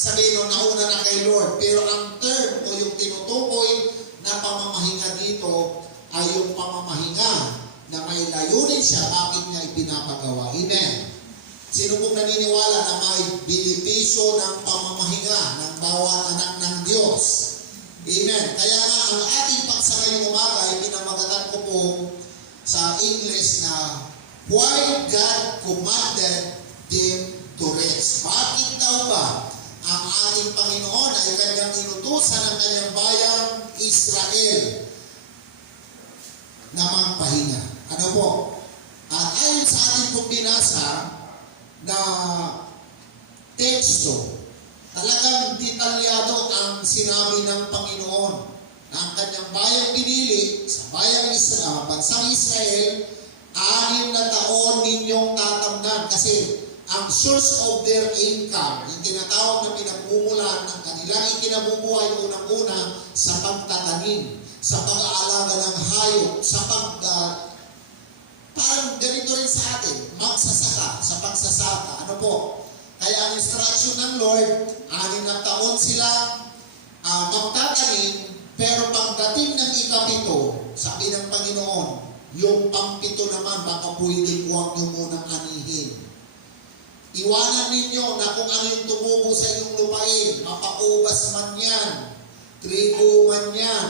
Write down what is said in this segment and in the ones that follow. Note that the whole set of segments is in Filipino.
sabihin nauna na kay Lord. Pero ang term o yung tinutukoy na pamamahinga dito ay yung pamamahinga na may layunin siya, bakit niya ipinapagawa. Amen. Sino pong naniniwala na may benepisyo ng pamamahinga ng bawat anak ng Diyos? Amen. Kaya nga, ang ating paksa ngayong umaga ay pinamagatan ko po sa English na why God commanded them to rest. Bakit daw ba ang ating Panginoon ay kanyang inutusan ng kanyang bayang Israel na magpahinga? Ano po? At ayon sa ating pong binasa na teksto, talagang detalyado ang sinabi ng Panginoon na ang kanyang bayang pinili sa bayang bansang Israel, 6 na taon ninyong tatamnan. Kasi ang source of their income, yung tinatawag na pinagmumulan ng kanilang ikinabubuhay unang-una sa pagtatanim, sa pag-aalaga ng hayop, sa parang ganito rin sa atin, magsasaka, sa pagsasaka. Ano po? Kaya ang instruction ng Lord, 6 na taon sila magtatanim, pero pagdating ng ika-7, sabi ng Panginoon, yung pang-7 naman, baka pwedeng huwag nyo munang anihin. Iwanan ninyo na kung ano yung tumubo sa inyong lupain, mapaubas man yan, trigo man yan,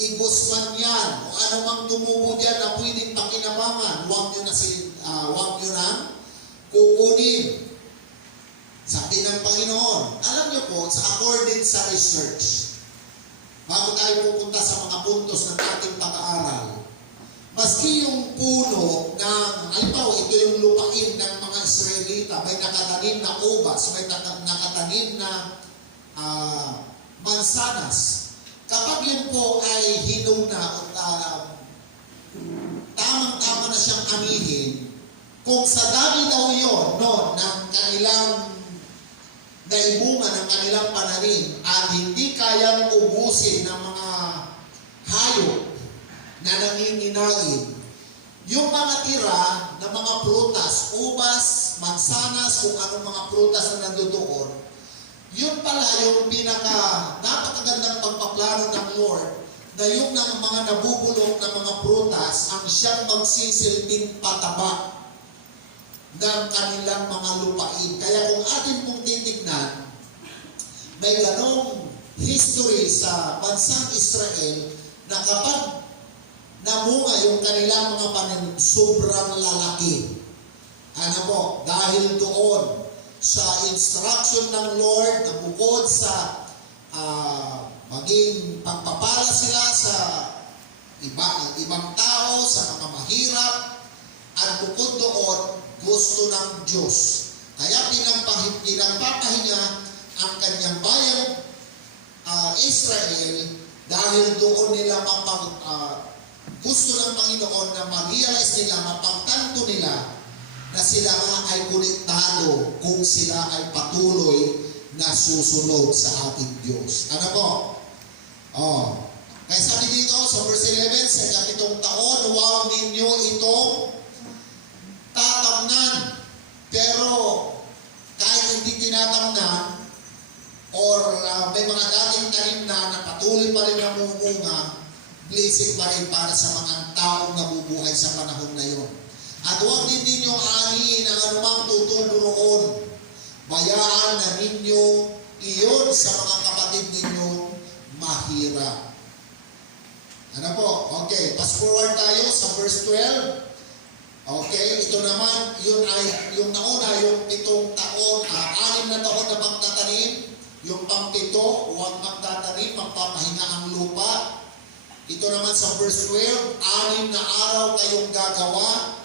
igos man yan, o ano mang tumubo dyan na pwedeng pakinabangan, huwag nyo na kukunin. Sabi ng Panginoon, alam nyo po, according sa research, bago tayo pupunta sa mga puntos ng ating pag-aaral, maski yung puno ng, halimbawa, ito yung lupain ng mga Israelita, may nakatanim na ubas, may nakatanim na mansanas. Kapag yun po ay hinog na o tamang-tama na siyang anihin, kung sa dami daw yun, ng kanilang naibunga ng kanilang pananim at hindi kayang ubusin ng mga hayop na nanginginain, yung mga tira ng mga prutas, ubas, mansanas, kung anong mga prutas na nandoon, yun pala yung napakagandang pagpaplano ng Lord na yung mga nabubulok na mga prutas ang siyang magsisilbing pataba ng kanilang mga lupain. Kaya kung atin pong titignan, may ganong history sa bansang Israel na kapag namunga yung kanilang mga pananim, sobrang lalaki. Ano po? Dahil doon sa instruction ng Lord na bukod sa maging pagpapala sila sa ibang tao, sa mga mahirap, at bukod doon, gusto ng Diyos. Kaya pinagpapahinga ang kanyang bayang Israel dahil doon nila gusto ng Panginoon na ma-realize nila, mapagtanto nila na sila ay konektado kung sila ay patuloy na susunod sa ating Diyos. Ano po? Kaya sabi dito sa verse 11, sa 7 taon, huwag ninyo itong tatamnan. Pero kahit hindi tinatamnan, or may mga dating tanim na patuloy pa rin namumunga, blessing pa rin para sa mga taong nabubuhay sa panahon na yun. At huwag din ninyo anihin ang anumang tutubo roon. Bayaan na ninyo iyon sa mga kapatid ninyong mahirap. Ano po? Okay, fast forward tayo sa verse 12. Okay, ito naman, yun ay, yung nauna, yung 7 taon, 6 na taon na magtatanim, yung pang-7, huwag magtatanim, magpapahinga ang lupa. Ito naman sa verse 12, 6 na araw kayong gagawa,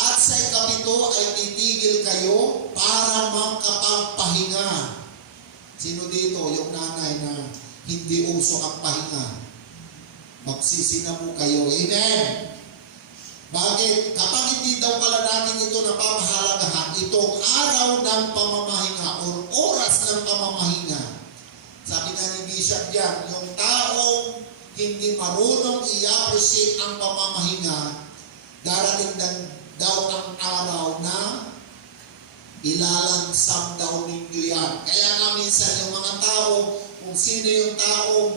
at sa ika-7 ay titigil kayo para magkapagpahinga. Sino dito? Yung nanay na hindi uso ang pahinga. Magsisinamu kayo. Amen? Bakit? Kapag hindi daw pala natin ito napapahalagahan, itong araw ng pamamahinga o oras ng pamamahinga, sabi nga ni Bishop yan, yung taong hindi marunong i-appreciate ang pamamahinga, darating daw ang araw na ilalansang daw ninyo pagpipilian. Kaya nga minsan yung mga tao, kung sino yung taong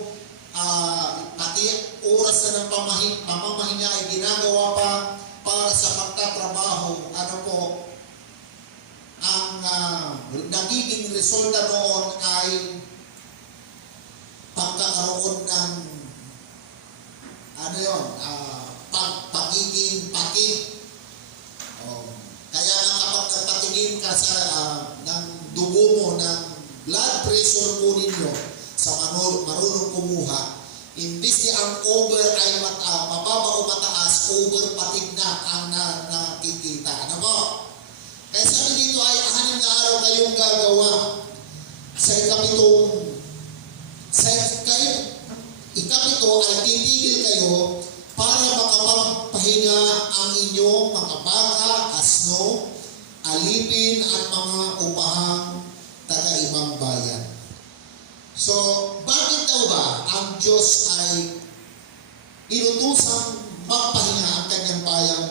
pati oras na ng pamamahinga ay ginagawa pa para sa pagtatrabaho, ano po, ang nagiging resulta noon ay pagkakaroon ng pagiging pakit. Kaya nga kapag nagpatingin ka sa ng dugo mo, ng blood pressure po ninyo sa marunong kumuha, imbis di ang over ay mababa o mataas, over patig na ang nakikita. Ano po? Kaya sabi dito ay 6 na araw kayong gagawa sa ikapito ay titigil kayo para makapagpahinga ang inyong mga baka, asno, alipin at mga upahang taga-ibang bayan. So, bakit daw ba ang Diyos ay inutusang magpahinga ang kanyang bayang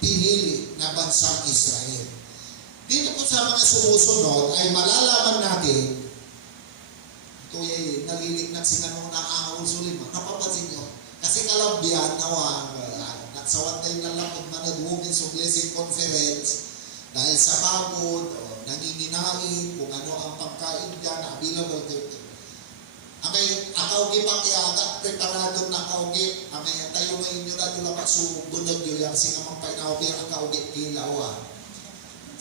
pinili na bansang Israel? Dito po sa mga sumusunod ay malalaman natin, ito ay naliliknag si Kanong Nakahawul Sulima. Napapansin nyo? Kasi kalabyan, nagsawat tayo ng lapod manad Women's of Blessing Conference dahil sa pagod, nanginginain, kung ano ang pagkain dyan, available dito. Amay, akawgi pa kaya, preparado na akawgi, amay, tayo may inyo na nila magsubunod nyo yung sinamang painawbi, akawgi kilawa.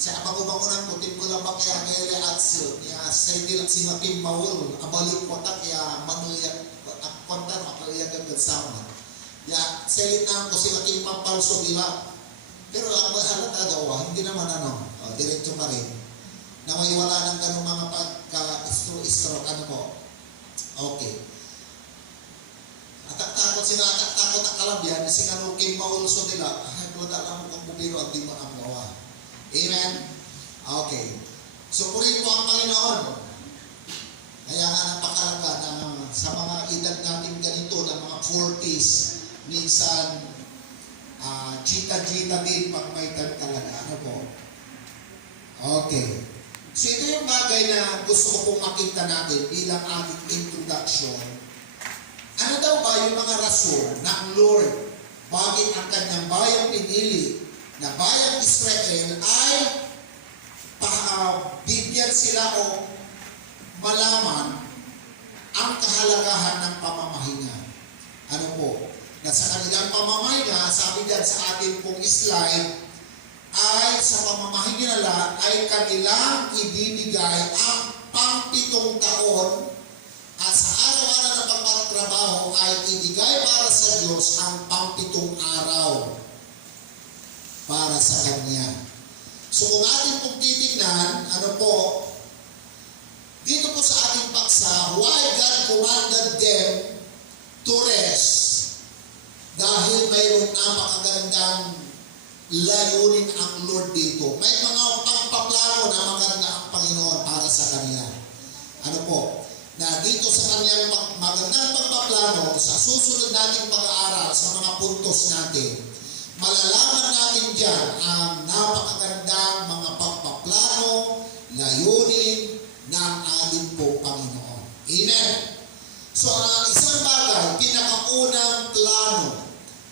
Sa abago-bangunan ko, tim mo lang ba kaya kaya atso, niya sa hindi lang sinapim mawul, abalik ko ta kaya manuya, kontan makaya gagad sama. Ya, selit na ko sinapim pampalso nila. Pero ang halata daw, hindi naman diretso pa rin. Nawaiwala ng ganong mga pagka-istro-istro, ano po. Okay. Atak-takot sila, atak-takot ang kalabyan, kasi kanukin maulso nila, wala lang kung bumiro at di mo ang gawa. Amen? Okay. So, purihin po ang Panginoon. Kaya nga napakalaga na sa mga edad natin ganito, ng mga 40s, minsan, chita-chita din pag may time talaga. Ano po? Okay. So, ito yung bagay na gusto ko pong makita natin bilang ating introduction. Ano daw ba yung mga rason ng Lord bakit ang kanyang bayang pinili na bayang Israel ay bigyan sila o malaman ang kahalagahan ng pamamahinga. Ano po? Na sa kanilang pamamahinga, sabi dyan sa ating pong slide, ay sa pamamahinga nila ay kanilang ibibigay ang pang-7 taon at sa araw-araw na pagpatrabaho ay ibigay para sa Diyos ang pang-7 araw para sa Kanya. So kung ating pong titignan, ano po, dito po sa ating paksa, why God commanded them to rest? Dahil mayroong napakagandang layunin ang Lord dito. May mga pagpaplano na maganda ang Panginoon para sa Kanya. Ano po? Na dito sa Kanyang magandang pagpaplano, sa susunod nating pag-aaral sa mga puntos natin, malalaman natin dyan ang napakagandang mga pagpaplano, layunin ng ating pong Panginoon. Amen? So, isang bagay, pinakaunang plano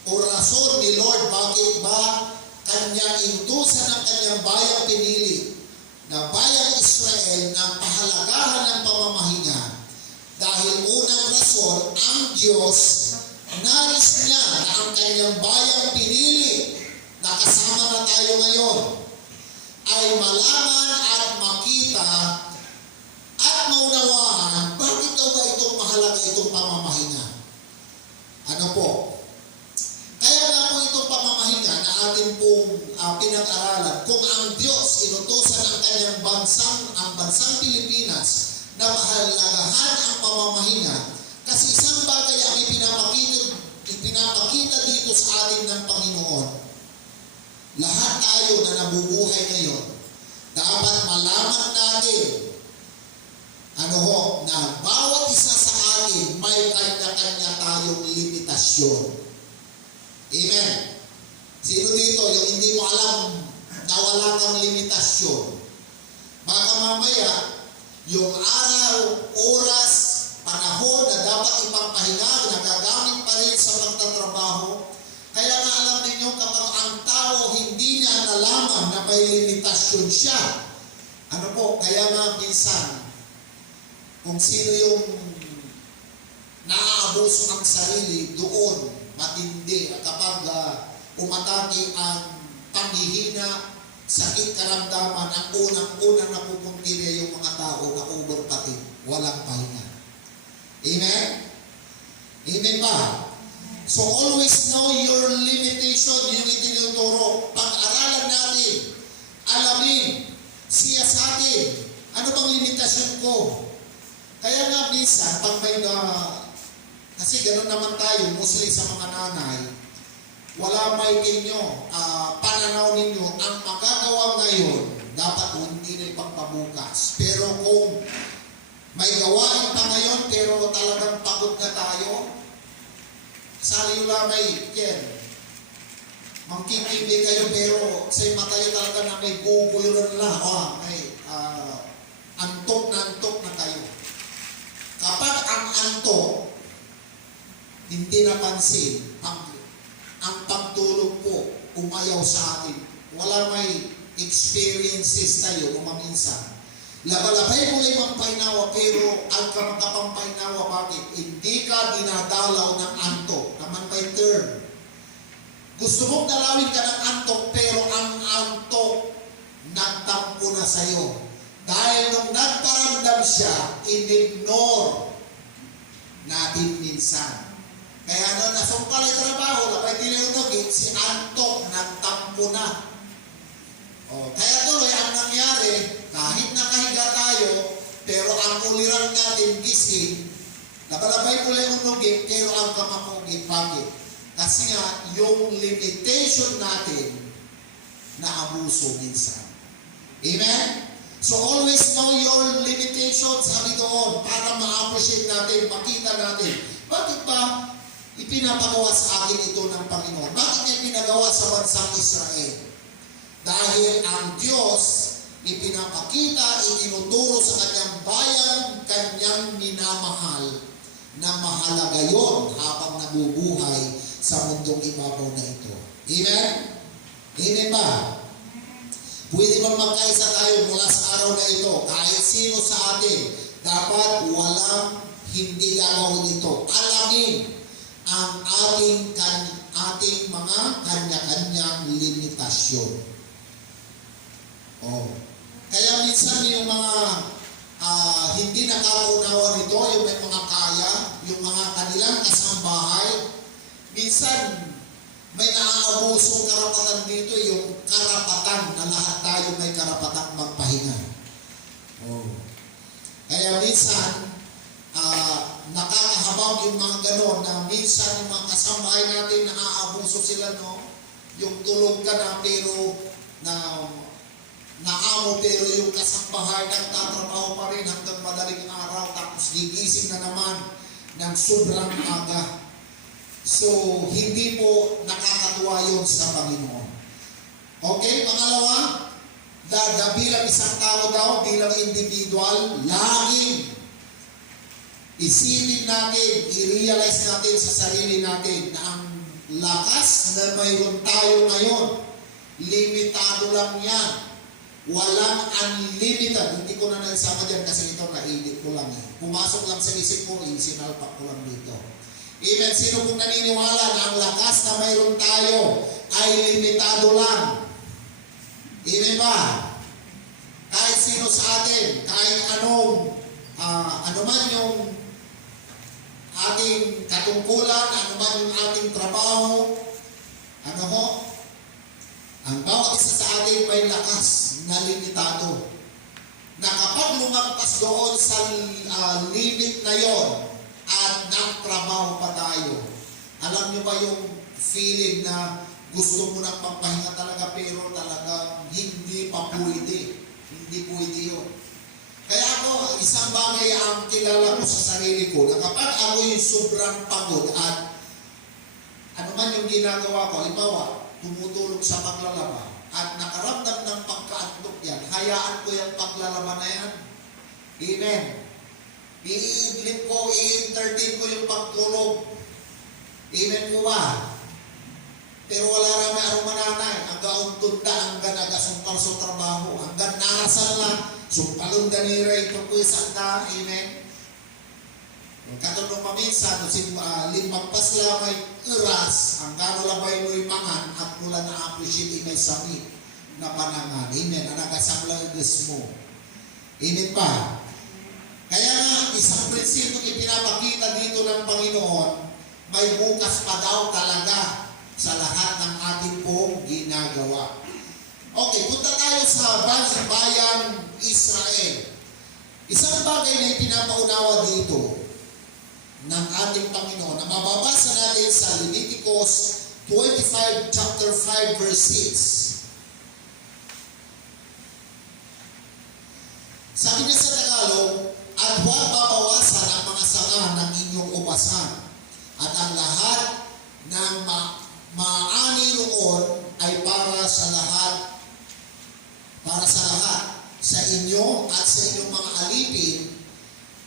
o rason ni Lord bakit ba Kanya inutusan ng Kanyang bayang pinili na bayang Israel ng pahalagahan ng pamamahinga. Dahil unang rason, ang Diyos nais niya na ang Kanyang bayang pinili na kasama na tayo ngayon ay malaman at makita at maunawaan bakit daw ba itong mahalaga itong pamamahinga. Ano po? Kaya nga po itong pamamahinga na atin pong pinag-aralan, kung ang Diyos inutusan ang kanyang bansang Pilipinas na mahalagahan ang pamamahinga, kasi isang bagay ang ipinapakita dito sa atin ng Panginoon. Lahat tayo na nabubuhay ngayon, dapat malaman natin na bawat isa sa atin may kanya-kanya tayong limitasyon. Amen. Sino dito yung hindi mo alam na wala kang limitasyon? Baka mamaya mamaya, yung araw, oras, panahon na dapat ipagpahinga, nagagamit pa rin sa pagtatrabaho. Kaya nga alam ninyo, kapag ang tao hindi niya nalaman na may limitasyon siya, ano po, kaya nga minsan, kung sino yung naaabuso ang sarili, doon matindi. Kapag umatake ang panghihina, sakit karamdaman, ang unang-unang napupuntirya yung mga tao na overpatid, walang pahinga. Amen? Amen ba? So always know your limitation, yung itinuturo. Pag-aralan natin, alamin, siya sa atin, ano bang limitasyon ko? Kaya nga minsan, pag may kasi gano'n naman tayo, mostly sa mga nanay, wala may inyo, pananaw ninyo, ang magagawa ngayon, dapat hindi na ipagpabukas. Pero kung may gawain pa ngayon, pero talagang pagod na tayo, sali lamay, yan. Mangkikibig kayo, pero sa mata nyo talaga na may gugulan lang, may antok na kayo. Kapag ang antok, hindi napansin, ang pagtulog po, umayaw sa atin. Wala may experiences tayo kumaminsan. Labalabay mo limang painawa, pero ang kamakapampainawa, bakit? Hindi ka dinadalaw ng antok. Naman may term. Gusto mong dalawin ka ng antok, pero ang antok nagtampo na sa'yo. Dahil nung nagparamdam siya, in-ignore natin minsan. Kaya nung nasumpal yung trabaho, labay tinutog, si antok nagtampo na. Kaya tuloy ang nangyari, kahit nakahiga tayo, pero ang uliran natin gising, nabalabay mo lang unugin, pero ang kamakugin, bakit? Kasi nga, yung limitation natin, naabuso minsan. Amen? So always know your limitations, sabi doon, para ma-appreciate natin, makita natin. Bakit ba ipinapagawa sa akin ito ng Panginoon? Bakit niya pinagawa sa bansang Israel? Dahil ang Diyos ipinapakita, itinuturo sa kanyang bayan, kanyang minamahal, na mahalaga yon habang nabubuhay sa mundong ibabaw na ito. Amen? Amen ba? Pwede bang magkaisa tayo mula sa araw na ito? Kahit sino sa atin, dapat walang hindi gagawin ito. Alamin ang ating mga kanya-kanyang limitasyon. Kaya minsan yung mga hindi nakaunawa nito, yung may mga kaya, yung mga kanilang kasambahay, minsan may naaabusong karapatan dito, yung karapatan na lahat tayo may karapatang magpahinga. Kaya minsan, nakakahabang yung mga ganon na minsan yung mga kasambahay natin naaabuso sila, no? Yung tulog ka na pero naamo pero yung kasambahay nagtatrabaho pa rin hanggang madaling araw tapos gigising na naman ng sobrang aga. So, hindi po nakakatuwa yun sa Panginoon. Okay, pangalawa, bilang isang tao daw, bilang individual, laging isipin natin, i-realize natin sa sarili natin na ang lakas na mayroon tayo ngayon, limitado lang yan. Walang unlimited. Hindi ko na naisama dyan kasi ito na-edit ko lang. Pumasok lang sa isip ko, sinalpak ko lang dito. Amen. Sino kung naniniwala na ang lakas na mayroon tayo ay limitado lang? Amen ba? Kahit sino sa atin, kahit ano man yung ating katungkulan, ano man yung ating trabaho, ang bawat isa sa atin may lakas na limitado. Na kapag lumagpas doon sa limit na yon, at nagtrabaho pa tayo. Alam nyo ba yung feeling na gusto mo ng pagpahinga talaga pero talagang hindi pa pwede. Hindi pwede yun. Kaya ako, isang bagay ang kilala ko sa sarili ko na kapag ako yung sobrang pagod at ano man yung ginagawa ko, halimbawa, tumutulog sa paglalaba at nakaramdam ng pagkaantok yan, hahayaan ko yung paglalaban na yan. Amen. I-idlip ko, i-entertain ko yung pagtulog. Amen po ba? Pero wala rami arong mananay. Hanggang tunda, hanggang nagasungkal sa trabaho. Hanggang narasal na, sumpalong danira ito po isang na. Amen. Katulong paminsan, limang paslamay iras, ang gano'n labay mo'y mangan, at mula na-appreciate may sami na panangan. Amen. Anagasamlang igas mo. Amen pa. Kaya nga, isang prinsipyo ipinapakita dito ng Panginoon, may bukas pa daw talaga sa lahat ng ating pong ginagawa. Okay, punta tayo sa bayang Israel. Isang bagay na ipinapaunawa dito ng ating Panginoon na mababasa natin sa Leviticus 25 chapter 5 verse 6. Sabi niya sa Tagalog, at huwag babawasan ang mga sanga ng inyong upasan, at ang lahat ng maani roon ay para sa lahat, sa inyo at sa inyong mga alipin,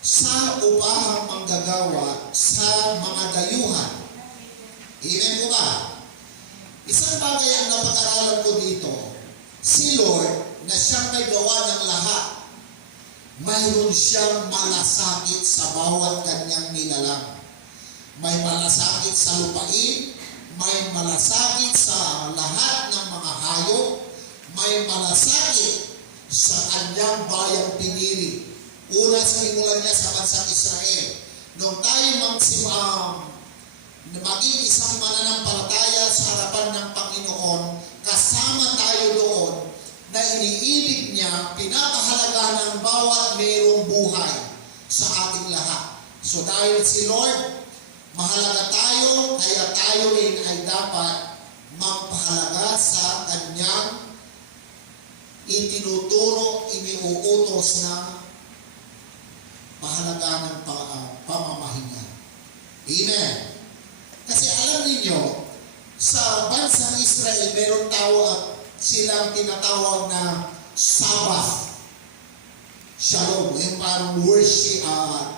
sa upahang manggagawa sa mga dayuhan. Amen po ba? Isang bagay ang napag-aralan ko dito, si Lord na siyang may gawa ng lahat, mayroon siyang malasakit sa bawat kanyang nilalang. May malasakit sa lupain, may malasakit sa lahat ng mga hayop, may malasakit sa kanyang bayang pinili. Una, sinimulan niya sa bansang Israel. Nung tayo maging isang mananampalataya sa harapan ng Panginoon, kasama tayo doon na iniibig niya, pinapahalagahan ng bawat mayroong buhay sa ating lahat. So dahil si Lord, mahalaga tayo, kaya tayo rin ay dapat magpahalaga sa kanyang itinuturo, iniuutos na mahalaga ng pamamahinga. Amen. Kasi alam ninyo, sa bansang Israel, meron silang tinatawag na Sabbath. Shalom. Yung parang worship,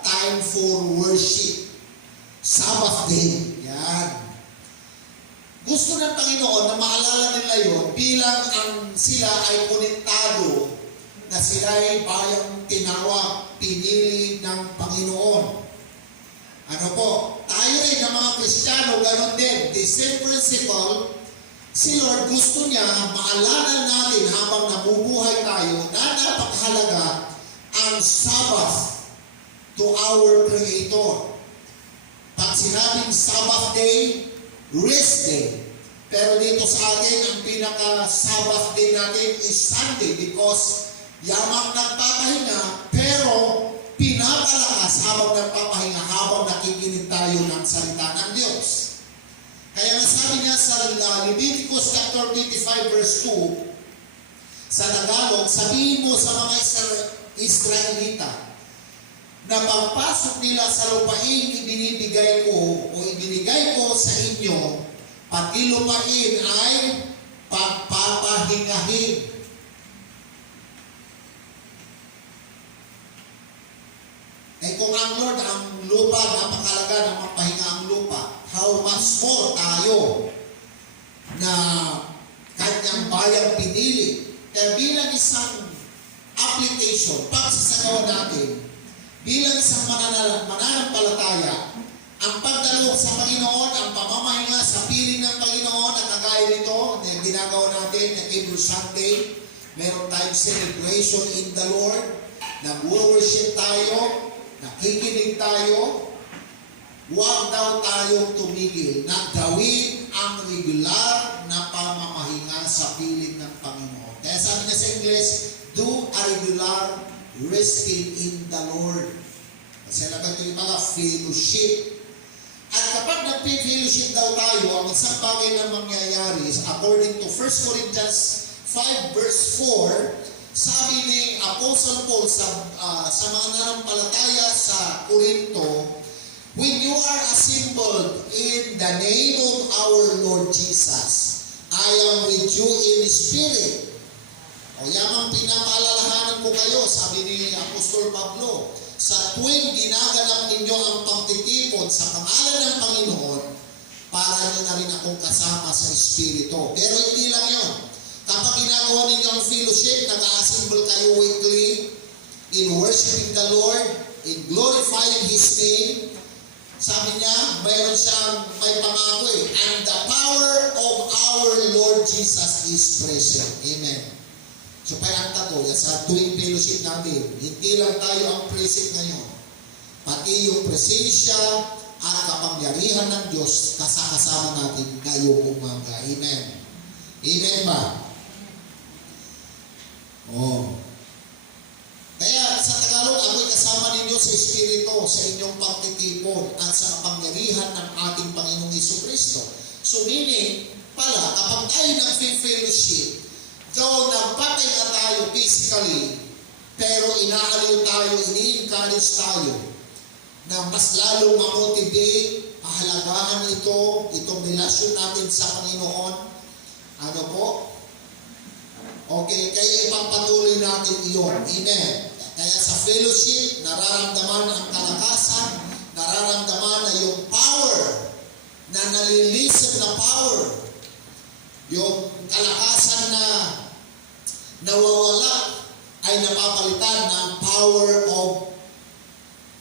time for worship. Sabbath day. Yan. Gusto ng Panginoon na maalala nila yon bilang sila ay konektado na sila ay bayang tinawag, pinili ng Panginoon. Ano po? Tayo rin ng mga Kristiyano, ganoon din. The same principle, si Lord gusto niya maalala natin habang nabubuhay tayo na napakahalaga ang Sabbath to our Creator. Pag sinabing Sabbath day, rest day. Pero dito sa atin, ang pinaka-Sabbath day natin is Sunday because yamang nagpapahinga, pero pinapalakas habang nagpapahinga, habang nakikinig tayo ng salita ng Diyos. Kaya nga sabi niya sa Leviticus chapter 25 verse 2, sa Tagalog, sabihin mo sa mga Israelita na pagpasok nila sa lupain ibinibigay ko o ibinigay ko sa inyo, pati lupain ay pagpapahingahin. Eh kung ang Lord, ang lupa, napakalaga na mapahinga ang lupa, how much more tayo na kanyang bayang pinili. Kaya bilang isang application, pagsasagawa natin, bilang isang mananampalataya, ang pagdalo sa Panginoon, ang pamamahinga sa piling ng Panginoon, na kagaya nito, na ginagawa natin na every Sunday, meron tayong celebration in the Lord, nag-worship tayo, nakikinig tayo, huwag daw tayong tumigil na gawin ang regular na pamamahinga sa piling ng Panginoon. Kaya sabi niya sa English, do a regular resting in the Lord. Kasi naman ito yung mga fellowship. At kapag nag-fellowship daw tayo, ang isang bagay na mangyayari, according to 1 Corinthians 5 verse 4, sabi ni Apostle Paul sa mga nanampalataya sa Corinto, when you are assembled in the name of our Lord Jesus, I am with you in spirit. O yamang pinapaalalahanan ko kayo, sabi ni Apostol Pablo, sa tuwing ginaganap ninyo ang pagtitipon sa pangalan ng Panginoon, para nyo na rin akong kasama sa Espiritu. Pero hindi lang yun. Kapag ginagawa ninyo ang fellowship, nag-assemble kayo weekly in worshiping the Lord, in glorifying His name, sabi niya, mayroon siyang may pangako and the power of our Lord Jesus is present. Amen. So payanta ko, sa tuwing fellowship natin, hindi lang tayo ang present ngayon, pati yung presensya at kapangyarihan ng Diyos kasama natin ngayong umaga. Amen. Amen ba? Oh. Kaya sa Tagalog, ako'y kasama ninyo sa Espiritu, sa inyong pagtitipon at sa kapangyarihan ng ating Panginoong Jesucristo. So meaning, pala, kapag tayo nag-fellowship, though nagpatay na tayo physically, pero inaaliw tayo, ini-encourage tayo na mas lalong mamotivate, pahalagahan itong relasyon natin sa Panginoon. Ano po? Okay, kaya ipagpatuloy natin iyon. Amen. Kaya sa fellowship, nararamdaman ang kalakasan, nararamdaman na yung power, na nalilisip na power, yung kalakasan na nawawala ay napapalitan ng power of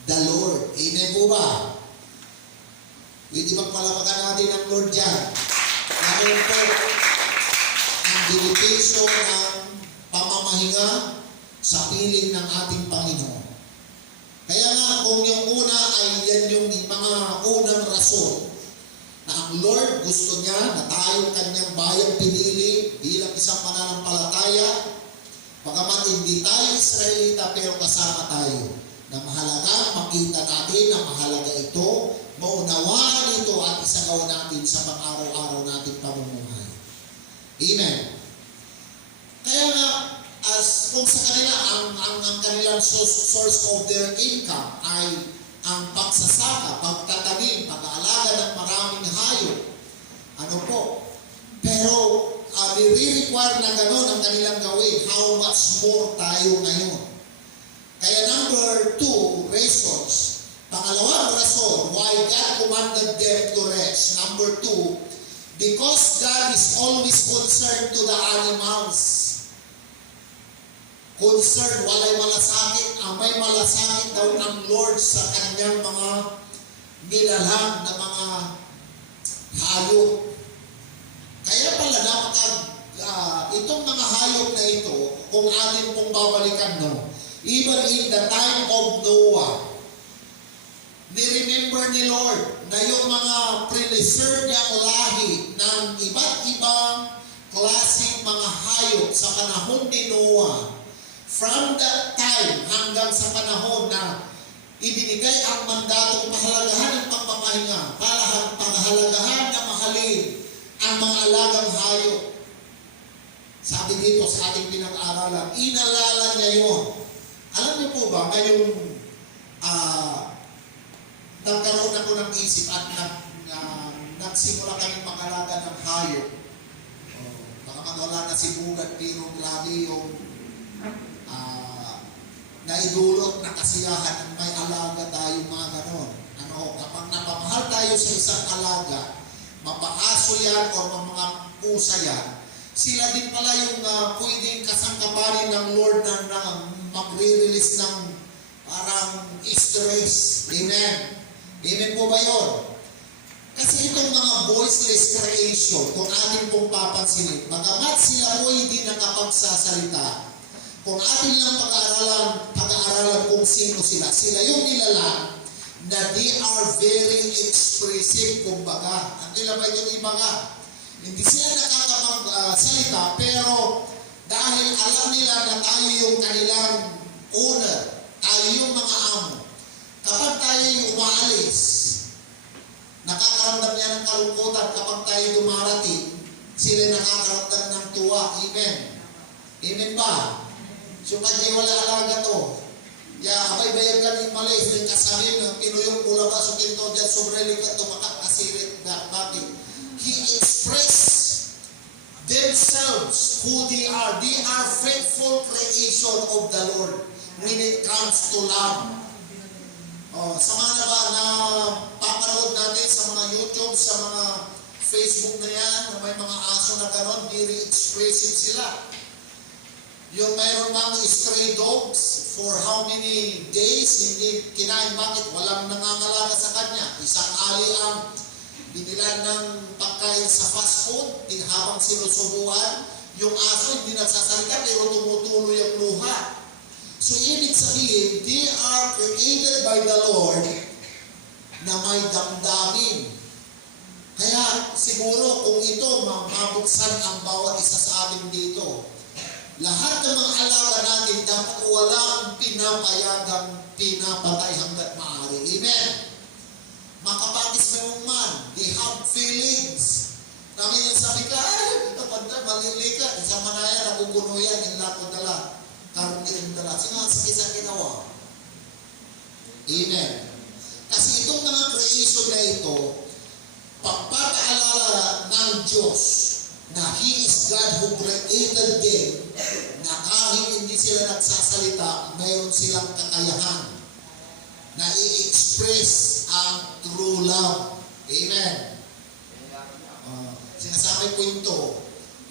the Lord. Amen po ba? Pwede magpalawakan natin ang Lord dyan. Ngayon po, ang benepisyo ng pamamahinga sa piling ng ating Panginoon. Kaya nga, kung yung una ay yan yung mga unang rason na ang Lord gusto niya na tayong kanyang bayang pinili bilang isang mananampalataya, bagamat hindi tayo Israelita pero kasama tayo, na mahalaga makita natin na mahalaga ito, maunawaan ito at isagawa natin sa pang-araw-araw nating pamumuhay. Amen. Kaya nga, kung sa kanila, ang kanilang source of their income ay ang pagsasaka, pagtatanim, pag-aalaga ng maraming hayop. Ano po? Pero, nire-require na gano'n ang kanilang gawin. How much more tayo ngayon? Kaya number 2 reasons. Pangalawang rason, why God commanded them to rest. Number 2, because God is always concerned to the animals. Concerned, walay malasakit, may malasakit daw ng Lord sa kanyang mga nilalang na mga hayop. Kaya pala itong mga hayop na ito, kung atin pong babalikan, no, even in the time of Noah, ni-remember ni Lord na yung mga pre-reserved niyang lahi ng iba't ibang klaseng mga hayop sa panahon ni Noah. From that time hanggang sa panahon na ibinigay ang mandatong pahalagahan ng pagpapahinga, pahalagahan na mahalin ang mga alagang hayop. Sabi dito sa ating pinag-aaralan, inalala niya yun. Alam niyo po ba, ngayong nagkaroon ako ng isip at nagsimula kaming mag-alaga ng hayop. Baka magwala na si Bugat, pero grabe yung naidulot na kasiyahan ng may alaga tayo mga ganon. Kapag napamahal tayo sa isang alaga, mapaaso yan o mga pusa yan, sila din pala yung pwedeng kasangkapanin ng Lord na magre-release ng parang stress. Amen. Amen po ba yun? Kasi itong mga voiceless creation, kung atin pong papansinin, bagamat sila po hindi nakapagsasalita, kung atin lang pag-aaralan kung sino sila, sila yung nilalang na they are very expressive, kumbaga. Ang nila ba yung ibaga? Hindi sila nakakapagsalita, pero dahil alam nila na tayo yung kanilang owner, tayo yung mga amo. Kapag tayo umaalis, nakakaramdam niya ng kalungkutan. Kapag tayo dumarating, sila nakakaramdam ng tuwa. Amen. Amen ba? So, pag di wala alaga to, abay bayan ka ng malis, yung kasabi ng pinuyong pula ba, so kinto dyan, sobreli ka tumakak kasirit na bakit. He expressed themselves who they are. They are faithful creation of the Lord when it comes to love. Sa mga na papanood natin sa mga YouTube, sa mga Facebook na yan, na may mga aso na gano'n, very expressive sila. Yung mayroon mga stray dogs, for how many days, hindi kinain. Bakit? Walang nangangalaga sa kanya. Isang ali ang binilan ng pagkain sa fast food, habang sinusubuan, yung aso hindi nagsasalita, pero tumutuloy ang luha. So, ibig sabihin, they are created by the Lord na may damdamin. Kaya, siguro, kung ito, mabuksan ang bawat isa sa atin dito, lahat ng mga alaga natin, dapat walang pinapayagang pinapatay hanggat maaari. Amen? Mga kapatid mo man, they have feelings. Namin yung sabi ka, ay, kapanda, malili ka. Isa manaya, naguguno yan, inla ko dala. Karong din dala. Sige sa ginawa. Amen. Kasi itong mga creation na ito, pagpapaalala ng Diyos na He is God who created them, na kahit hindi sila nagsasalita, mayroon silang kakayahan na i-express ang true love. Amen. Sinasabi ko ito,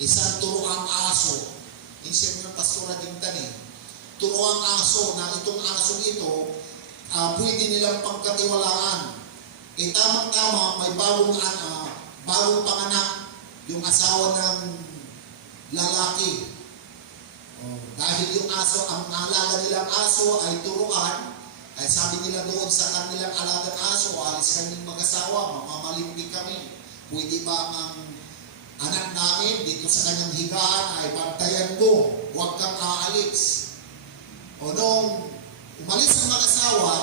isang turuang aso, isip ng pastora Dintan turuang aso na itong asong ito, pwede nilang pagkatiwalaan. Tamang-tama, may bagong panganak yung asawa ng lalaki. Dahil yung aso, ang alaga nilang aso ay turuan, ay sabi nila doon sa kanilang alagang aso, alis kaming mag-asawa, mamamalimpik kami. Pwede ba ang anak namin dito sa kanyang higaan ay bantayan mo, huwag kang aalis. O nung umalis ang mag-asawa,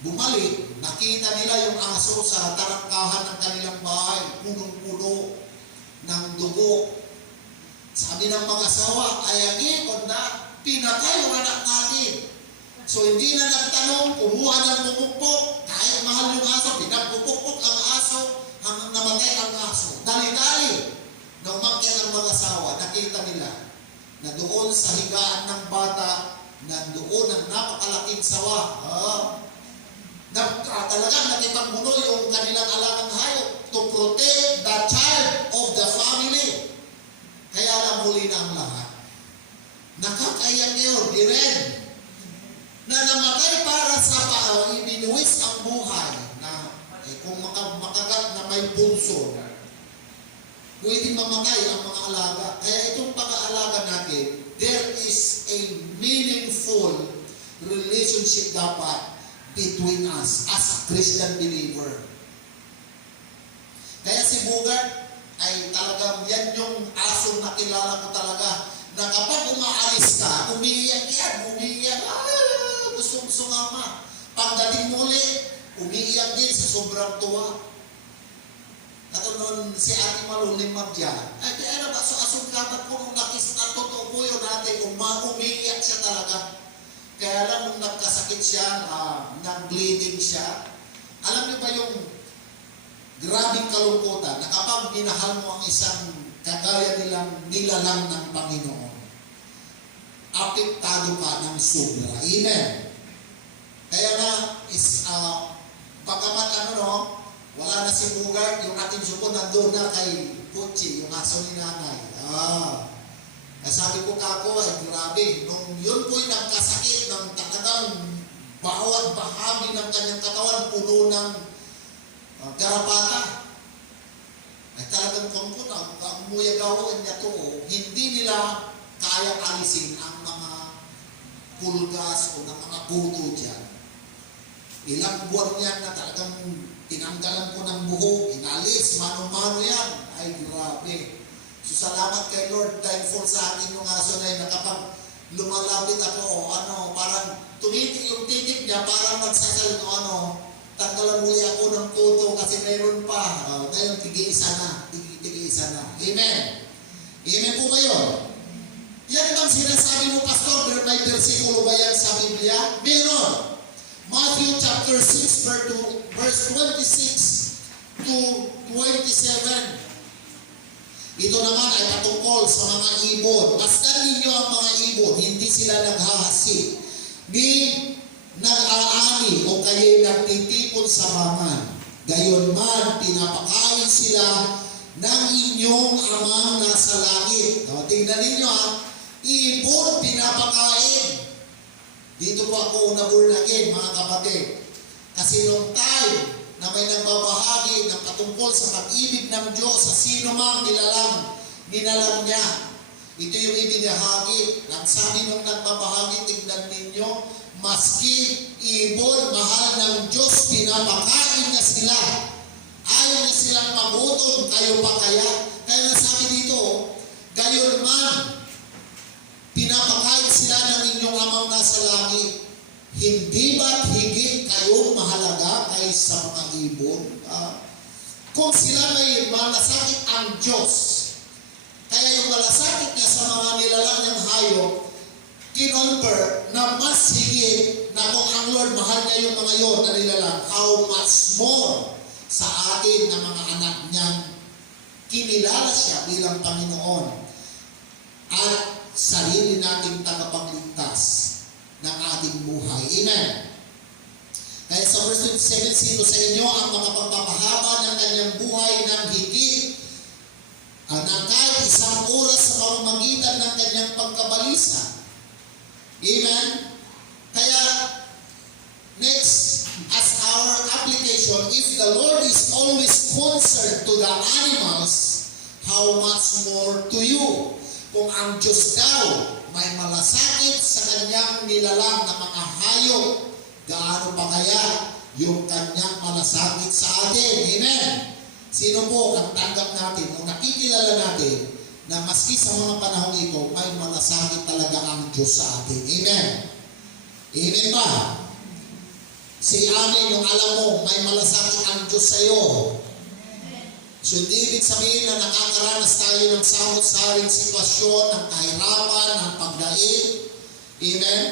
bumalik, nakita nila yung aso sa tarangkahan ng kanilang bahay, punong-puno ng dugo. Sabi ng mag-asawa, ayagin, kundi pinatay yung anak natin. So hindi na nagtanong, kumuha ng pupukpok, kahit mahal yung aso, pinagpupukpok ang aso, hanggang namatay ang aso. Dali-dali, nung umakyat ang mag-asawa, nakita nila na doon sa higaan ng bata, nandoon ang napakalaking sawa. Talagang nakipagbuno yung kanilang alagang hayop to protect the child of the family. Kaya lang muli na ang lahat. Nakakaiyak yun, di rin. Na namatay para sa ibinuwis ang buhay na kung makagat na may punso, pwede mamatay ang mga alaga. Kaya itong pag-aalaga natin, there is a meaningful relationship dapat between us as a Christian believer. Kaya si Bugard ay talagang yan yung asong nakilala ko talaga na kapag umaalis ka, umiiyak yan, umiiyak, gustong sumama. Pagdating muli, umiiyak din sa sobrang tuwa. Kato nun si Ate Maluling Mabdiyan, ay kaya na ba sa asong kapat po nung nakis na totoo po yun natin, umiiyak siya talaga. Kaya lang nung nagkasakit siya, nag-bleeding siya, alam niyo ba yung grabing kalungkutan na kapag minahal mo ang isang kagaya nilalang ng Panginoon, apektado ka ng sobra. Amen. Kaya na, pagkamat wala na si Bugard, yung ating suko nandun na kay Puchi, yung aso ni nanay. Sabi ko kako, ay grabe, nung yun po'y nagkasakit ng talagang bawat bahagi ng kanyang katawan, puno ng garapata. Ay talagang kung ang muyagawan niya to, hindi nila kaya alisin ang mga pulgas o ng mga buto dyan. Ilang buwan yan na talagang tinanggalan ko ng buhok, inalis, mano-mano yan. Ay grabe. So salamat kay Lord, thankful sa akin yung aso na yun, na kapag lumalapit ako, parang tumitik yung titik niya, parang magsasalino, tanggalan muli ako ng kuto kasi mayroon pa. Ngayon, tigi-isa na. Amen. Amen po kayo. Yan bang sinasabi mo, Pastor? May versikulo ba yan sa Biblia? Meron. Matthew chapter 6, verse 26 to 27. Ito naman ay patungkol sa mga ibon. Masdan ninyo ang mga ibon, hindi sila naghahasik, ni nag-aani o kayo'y nagtitipon sa bangan. Gayon man, pinapakain sila ng inyong amang nasa langit. O, tingnan ninyo ibon pinapakain. Dito po ako born again, mga kapatid. Kasi nung time na may nagbabahagi ng patungkol sa pag-ibig ng Diyos sa sino mang nilalang niya. Ito yung ibinahagi. Ang sabi nung nagbabahagi, tignan ninyo, maski ibon, mahal ng Diyos, pinapakain niya sila. Ayaw niya silang magutom, kayo pa kaya? Kaya nasabi dito, gayon man, pinapakain sila ng inyong amang nasa langit. Hindi ba't higit kayong mahalaga kaysa mga ibon? Kung sila may malasakit ang Diyos, kaya yung malasakit niya sa mga nilalang niyang hayop, kinonfer na mas higit na kung ang Lord mahal niya yung mga yon na nilalang, how much more sa atin na mga anak niyang kinilala siya bilang Panginoon at sarili nating tagapagligtas ng ating buhay. Amen. Kaya sa verse 27, sino sa inyo ang makapagpapahaba ng kanyang buhay ng higit ng kahit isang oras sa pamamagitan ng kanyang pagkabalisa? Amen. Kaya next, as our application, if the Lord is always concerned to the animals, how much more to you? Kung ang Diyos daw may malasakit sa kanyang nilalang na mga hayop, gaano pa kaya yung kanyang malasakit sa atin? Amen? Sino po ang tanggap natin o nakikilala natin na maski sa mga panahon ito, may malasakit talaga ang Diyos sa atin? Amen? Amen ba? Si amin, yung alam mo, may malasakit ang Diyos sa iyo. So, hindi ibig sabihin na nakakaranas tayo ng samot-saring sitwasyon, ng kahirapan, ng pagdaig. Amen?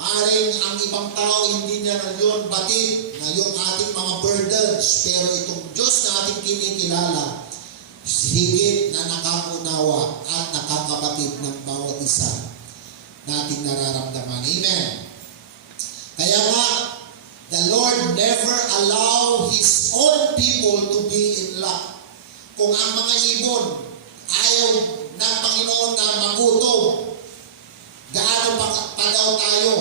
Maaaring ang ibang tao hindi niya na yun batid na yung ating mga burdens. Pero itong Diyos na ating kinikilala, higit na nakaunawa at nakakabatid ng bawat isa nating nararamdaman. Amen? Kaya nga, the Lord never allow His own people to be in lack. Kung ang mga ibon ayaw ng Panginoon na magutom, gaano pa daw tayo?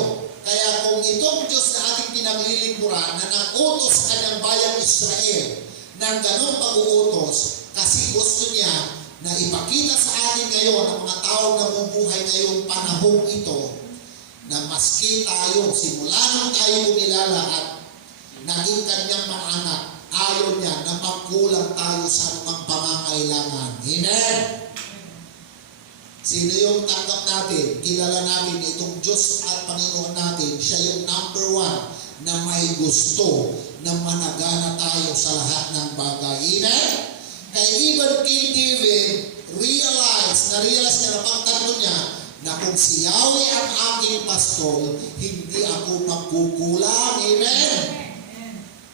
Kaya kung itong Diyos na ating pinaglilingkuran na nag-utos sa kanyang bayang Israel ng ganong pag-uutos, kasi gusto niya na ipakita sa atin ngayon ang mga taong nabubuhay ngayong panahong ito, na maski tayo, simula nang tayo kumilala at naging kanyang mga anak, ayaw niya na magkulang tayo sa anumang pangangailangan. Amen? Sino yung tanggap natin? Kilala natin itong Diyos at Panginoon natin. Siya yung number one na may gusto na managana tayo sa lahat ng bagay. Amen? Kaya even King David realize niya na pagtanto niya na kung si Yahweh ang aking pastor, hindi ako magkukulang. Amen?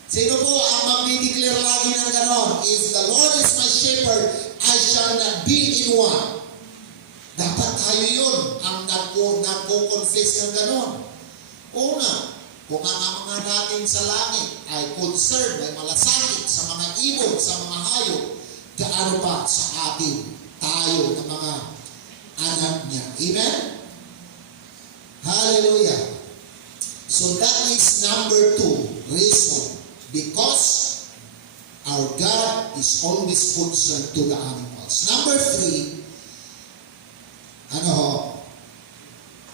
Sino po ang magdideclare lagi ng ganon? If the Lord is my shepherd, I shall not be in want. Dapat tayo yun ang nagko-confess ng ganon. Una, kung ang mga natin sa langit ay concerned, ay malasakit sa mga ibon, sa mga hayop, gaano pa sa atin, tayo na mga anak niya. Amen? Hallelujah. So that is number 2 reason. Because our God is always concerned to the animals. Number 3,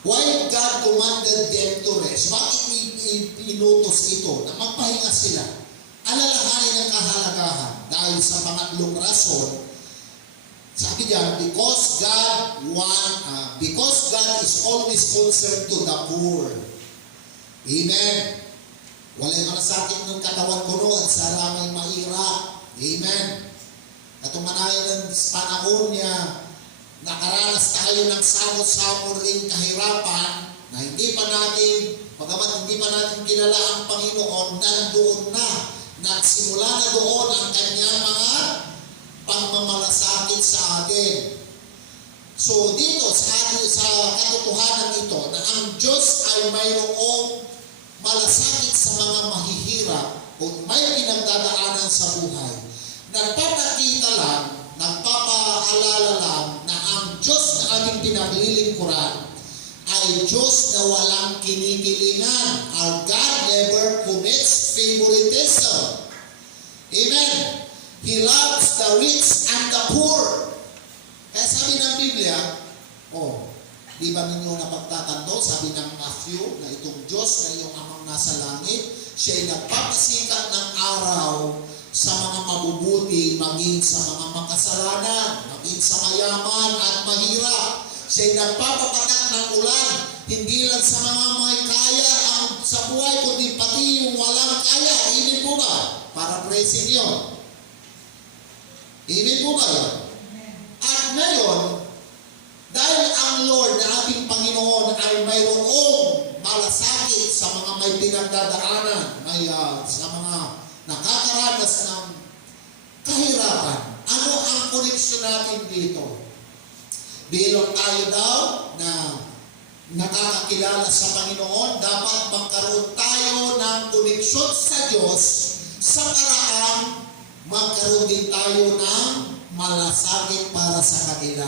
why God commanded them to rest? Bakit inutos ito na magpahinga sila? Alalahanin ang kahalagahan dahil sa pangatlong rason. Sabi diyan, because God is always concerned to the poor. Amen. Walay malasakit ng katawan ko noon sa ramay mahirap. Amen. Katumanayan ng panahon niya, nakaranas tayo ng samot-samot ring kahirapan na hindi pa natin, pagamat hindi pa natin kilala ang Panginoon, nandoon na. Nagsimula na doon ang kanyang mga pangmamalasakit sa atin. So dito sa katotohanan ito na ang Diyos ay mayroong malasakit sa mga mahihirap o may pinagdadaanan sa buhay. Nagpapakita lang, nagpapaalala lang na ang Diyos na ating pinaglilingkuran ay Diyos na walang kinikilingan. Our God never commits favoritism. Amen. He loves the rich and the poor. Kaya sabi ng Biblia, di ba ninyo napagtatanto, sabi ng Matthew, na itong Diyos na iyong amang nasa langit, siya'y nagpapasikat ng araw sa mga mabubuti, maging sa mga makasalanan, maging sa mayaman at mahirap. Siya'y nagpapapatak ng ulan, hindi lang sa mga may kaya ang sa buhay, kundi pati yung walang kaya. Amen po ba? Para praising yun. Amen po ba yun? At ngayon, dahil ang Lord na ating Panginoon ay mayroong malasakit sa mga may pinagdadaanan, sa mga nakakaranas ng kahirapan, ano ang koneksyon natin dito? Bilang tayo daw na nakakakilala sa Panginoon, dapat magkaroon tayo ng koneksyon sa Diyos sa paraang magkaroon din tayo ng malasakit para sa kanila.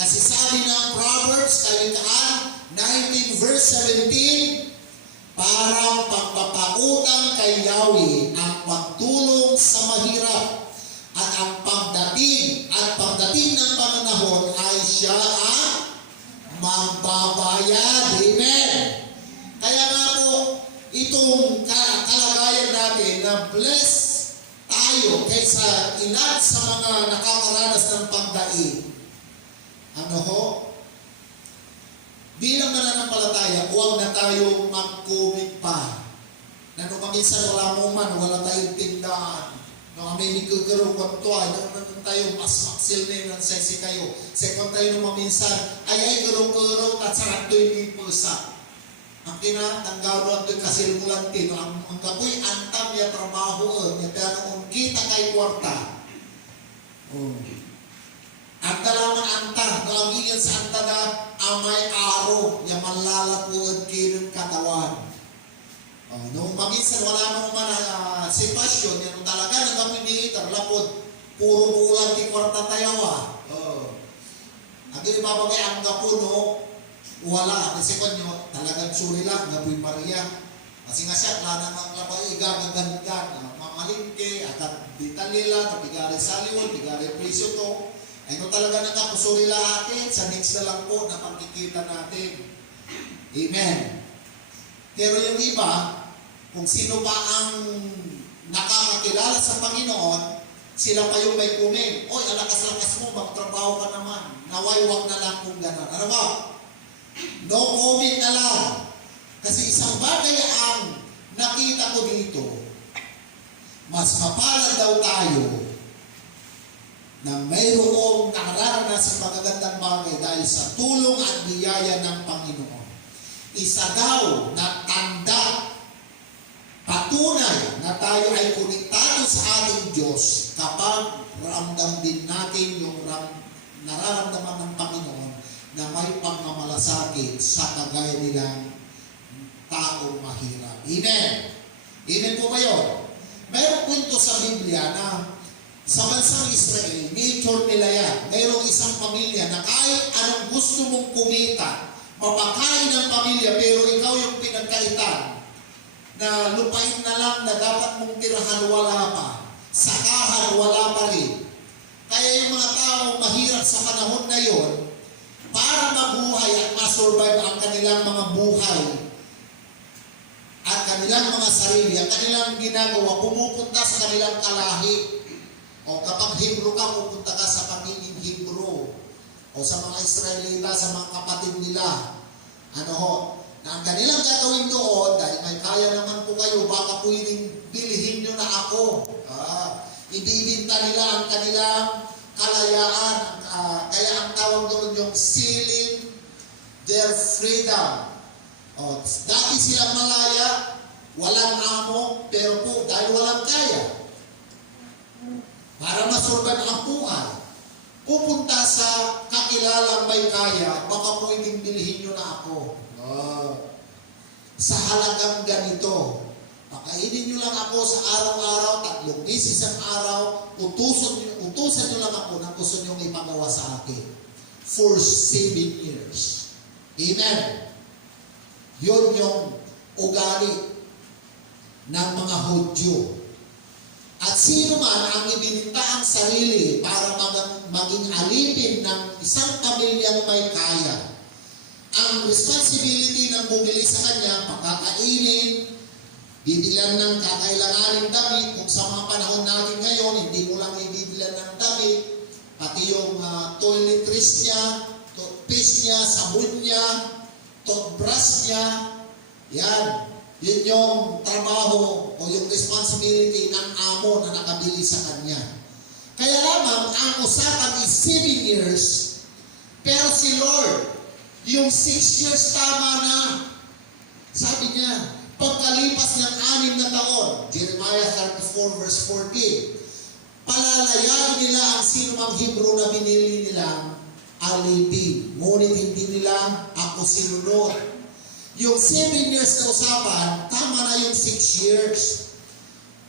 Kasi sabi ng Proverbs, Kawikaan 19 verse 17, parang pagpapautang kay Yahweh ang pagtulong sa mahirap at ang pagdating ng panahon ay siya ang magbabayad. Amen. Kaya nga po, itong kalagayan natin na blessed tayo kaysa ilan sa mga nakakaranas ng pagdaig. Bilang mananampalataya, huwag na tayo mag-comment pa. Na nung minsan wala mo man, wala tayong tindahan. Nung may nagkagaro kong tuwa, nung tayo mas maksil na yun sa isi kayo. Sekon tayo nung minsan, ay garo-garo, at sarap do'y may pusa. Ang kinatanggawa do'y kasilmulantin, ang kapoy antam ya trabaho, niya noon kita kay kwarta. Ang dalaman anta, no ang iyan sa anta na amay aro, ya malalapuan kinong katawan. Nung maminsan wala nang man sitwasyon, yan talaga nang kami ni lapod, puro bulan ti kwarta tayawa. Ang ibabagay ang gapuno, wala. Kasi kanyo, talagang suri lang, Gapoy Maria. Kasi nga siya, lana ng labay, gagagan, mamalingke, at ditalila, nabigari sa liwon, bigari presyo to. Ay no talaga na kapusuri lahat, sa next na lang po na pagkikita natin. Amen. Pero yung iba, kung sino pa ang nakakakilala sa Panginoon, sila pa yung may comment. Oy, alakas-lakas mo, magtrabaho ka naman. Naway, wag na lang kung gano'n. Ano ba? No comment na lang. Kasi isang bagay ang nakita ko dito, mas mapalad daw tayo na mayroong nakararanasan magagandang bagay dahil sa tulong at biyaya ng Panginoon. Isa daw na tanda, patunay na tayo ay konektado sa ating Diyos kapag ramdam din natin yung nararamdaman ng Panginoon na may pagmamalasakit sa kagaya nilang taong mahirap. Amen. Amen po ba yun? Mayroong kwento sa Biblia na sa bansang Israel, nature nila yan. Mayroong isang pamilya na kahit anong gusto mong kumita, mapakain ng pamilya, pero ikaw yung pinagkaitan na lupain na lang na dapat mong tirahan, wala pa. Sakahan, wala pa rin. Kaya yung mga tao mahirap sa panahon na yon, para mabuhay at masurvive ang kanilang mga buhay at kanilang mga sarili, ang kanilang ginagawa, pumupunta sa kanilang kalahi. O kapag Hebrew ka, pupunta ka sa pamilya Hebrew. O sa mga Israelita, sa mga kapatid nila. Na ang kanilang gagawin doon, dahil may kaya naman po kayo, baka pwedeng bilihin nyo na ako. Ibibinta nila ang kanilang kalayaan. Kaya ang tawag doon yung selling their freedom. Dati silang malaya, walang amo, pero po, dahil walang kaya, para masurvive ang buhay. Pupunta sa kakilalang may kaya, baka pwedeng bilhin nyo na ako. Sa halagang ganito, pakainin nyo lang ako sa araw-araw, 3 beses ang araw, utusan nyo lang ako na gusto nyo ipagawa sa akin. For 7 years. Amen. Yun yung ugali ng mga Hudyo. At sino man ang ibininta ang sarili para maging alipin ng isang pamilyang may kaya, ang responsibility ng bumili sa kanya, pakakainin, bibilan ng kakailanganin damit, kung sa mga panahon natin ngayon, hindi mo lang ibibilan ng damit, pati yung toiletries niya, toothpaste niya, sabon niya, toothbrush niya, yan. Yun yung trabaho o yung responsibility ng amo na nakabili sa kanya. Kaya lamang, ang usapan is 7 years, pero si Lord, yung 6 years tama na. Sabi niya, pagkalipas ng 6 na taon, Jeremiah 34 verse 14, palalayain nila ang sinumang Hebrew na binili nilang alipin. Ngunit hindi nila ako sinunod. Yung 7 years na usapan, tama na yung 6 years.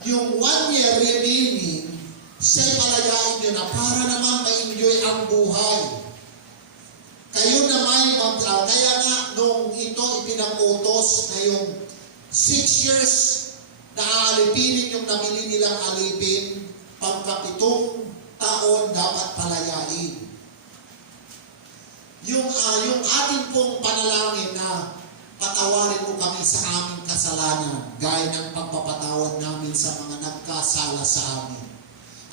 Yung 1 year remaining, siya'y palayain nyo na para naman ma-enjoy ang buhay. Kayo naman, kaya nga nung ito ipinag-utos na yung 6 years na aalipinin yung nabili nilang alipin, pagka 7 taon dapat palayain. Yung ating pong panalangin na patawarin mo kami sa aming kasalanan, gaya ng pagpapatawad namin sa mga nagkasala sa amin.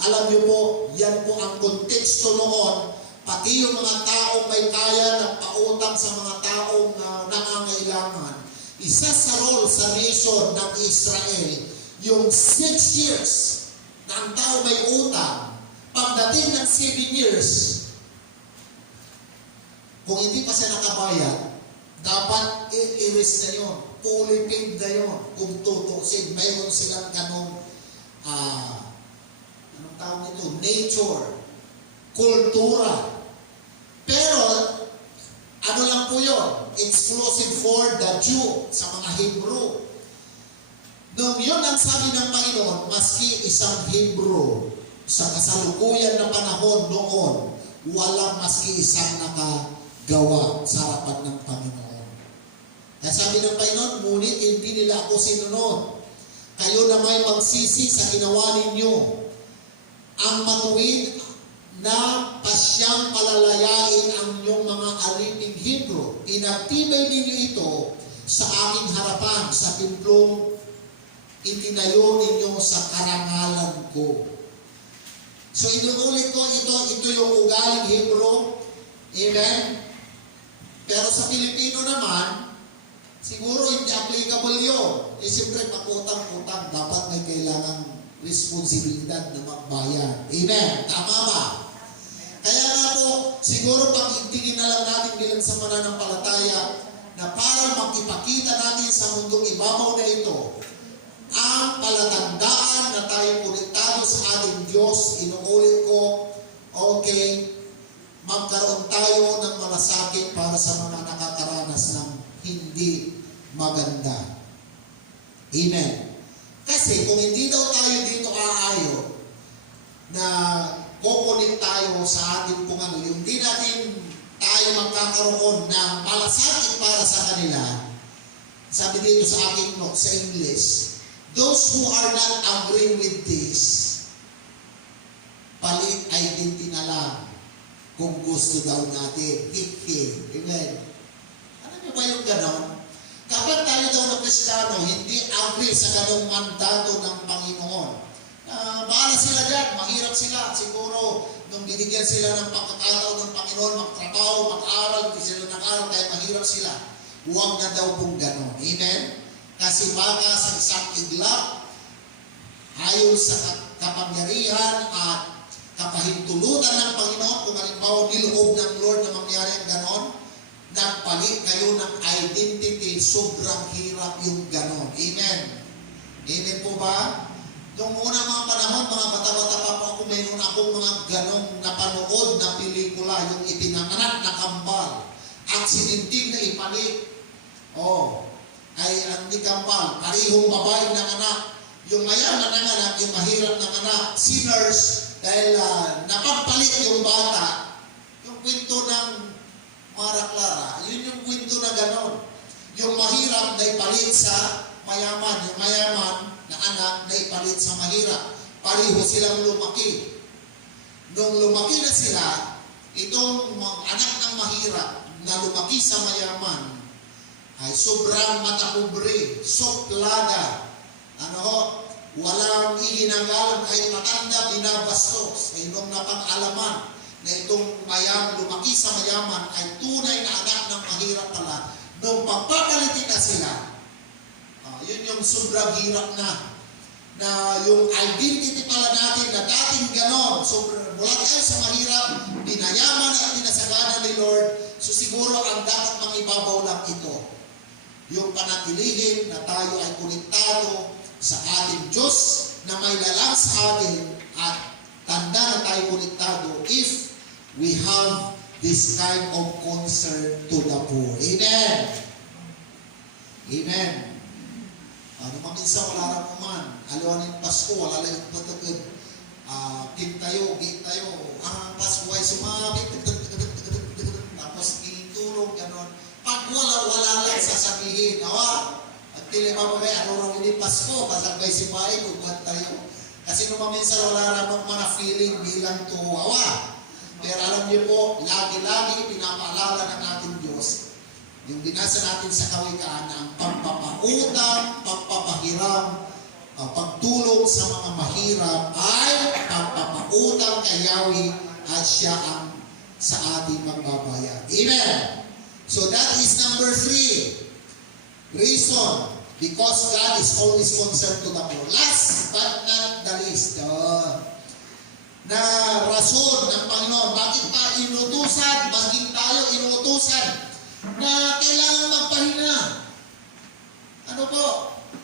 Alam niyo po, yan po ang konteksto noon, pati yung mga taong may kaya nagpautang sa mga taong nangangailangan. Isa sa role sa nation ng Israel, yung 6 years na ang tao may utang, pagdating ng 7 years, kung hindi pa siya nakabayad, dapat i-erase na yun. Fully paid na yun. Kung tutusin, mayroon silang ganong, anong tawag nito? Nature, kultura. Pero, ano lang po yun? Exclusive for the Jew, sa mga Hebrew. Nung yun ang sabi ng Panginoon, maski isang Hebrew, sa kasalukuyan na panahon noon, walang maski isang nakagawa sa harapan ng Panginoon. Kaya sabi ng Panginoon, ngunit hindi nila ako sinunod. Kayo na may magsisi sa ginawa ninyo. Ang matuwid na pasyang palalayain ang inyong mga aliping Hebrew. Inagtibay ninyo ito sa aking harapan, sa timplong itinayo ninyo sa karangalan ko. So inuulit ko, ito yung ugaling Hebrew. Amen? Pero sa Pilipino naman, siguro hindi applicable yun. Siyempre, pag-utang-utang, dapat may kailangang responsibilidad na magbayan. Amen? Tama ba? Kaya nga po, siguro pag-intingin na lang natin bilang sa mananampalataya na para makipakita natin sa mundong ibabaw na ito, ang palatandaan na tayo konektado sa ating Diyos, inuulit ko, okay, magkaroon tayo ng malasakit para sa mga nakakaranas ng hindi maganda. Amen. Kasi kung hindi daw tayo dito aayon na kukunin tayo sa ating kung ano, yung di natin tayo magkakaroon ng malasakit para sa kanila, sabi dito sa aking note sa English, those who are not agreeing with this, palit identity na lang kung gusto daw natin. Amen. Alam niyo ba yung ganon? Kapag tayo daw na Kristiyano, hindi agree sa ganong mandato ng Panginoon. Bahala sila dyan, mahirap sila. Siguro, nung binigyan sila ng pagkakataon ng Panginoon, magtrabaho, mag-aral, hindi sila nag-aral, kaya mahirap sila. Huwag na daw pong ganon. Amen? Kasi baka sa isang iglap, ayon sa kapangyarihan at kapahintulutan ng Panginoon, kung halimbawa niloob ng Lord na mangyari ang ganon, nagpalit kayo ng identity, sobrang hirap yung ganon. Amen? Amen po ba? Noong una mga panahon, mga bata-bata pa po ako, mayroon akong mga ganong napanood na pelikula, yung ipinanganak na kambal, aksidenteng na ipalit. Ay ang di kambal, parihong babaeng nanganak, yung mayaman nanganak, yung mahirap nanganak, sinners, dahil napagpalit yung bata. Yung kwento ng Mara Clara, yun yung kwento na ganon. Yung mahirap na ipalit sa mayaman, yung mayaman na anak na ipalit sa mahirap. Pareho silang lumaki. Nung lumaki na sila, itong anak ng mahirap na lumaki sa mayaman ay sobrang matakubre, soplada. Walang iginagalang kahit matanda, binabastos. Ay nung napag-alaman na itong lumaki sa mayaman ay tunay na anak ng mahirap pala. Nung pagpapalitin na sila, yun yung sobrang hirap na yung identity pala natin na dating ganon, mula tayo sa mahirap, binayaman at pinasagana ni Lord, so siguro ang dapat mangibabaw lang ito, yung panatilihin na tayo ay konektado sa ating Diyos na may lalang sa atin at tanda na tayo konektado if we have this kind of concern to the poor. Amen. Amen. Minsan wala na kuman. Alawan ng Pasko, wala lang yung patagod. Kim tayo, gate tayo. Pasko ay sumabit. Tapos tinitulog, gano'n. Pag wala lang sasabihin. At tili pa ba ano raw hindi Pasko, pasakbay si Pai, kugbat tayo. Kasi nung minsan wala na mga feeling bilang tuwawa. Pero alam niyo po, lagi-lagi pinapaalala ng ating Diyos yung binasa natin sa Kawikaan na ang pagpapautang, pagpapahiram, pagtulong sa mga mahirap ay pagpapautang kay Yahweh at siya ang sa ating magbabayad. Amen! So that is number 3. Reason, because God is always concerned to the poor. Last but not the least, na rason ng Panginoon, bakit pa inutusan, maging tayo inutusan, na kailangan magpahinga. Ano po?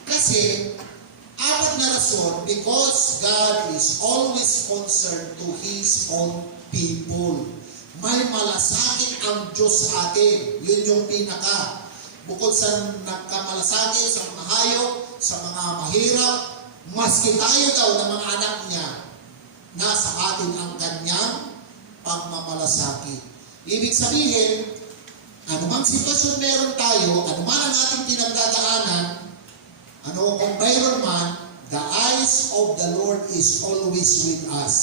Kasi, 4 na rason, because God is always concerned to His own people. May malasakit ang Diyos sa atin. Yun yung pinaka. Bukod sa nagkamalasakit sa mga hayop, sa mga mahirap, maski tayo daw ng mga anak niya, nasa atin ang kanyang pagmamalasakit. Ibig sabihin, anumang sitwasyon meron tayo, anuman ang ating pinagdadaanan, kung mayroon man, the eyes of the Lord is always with us.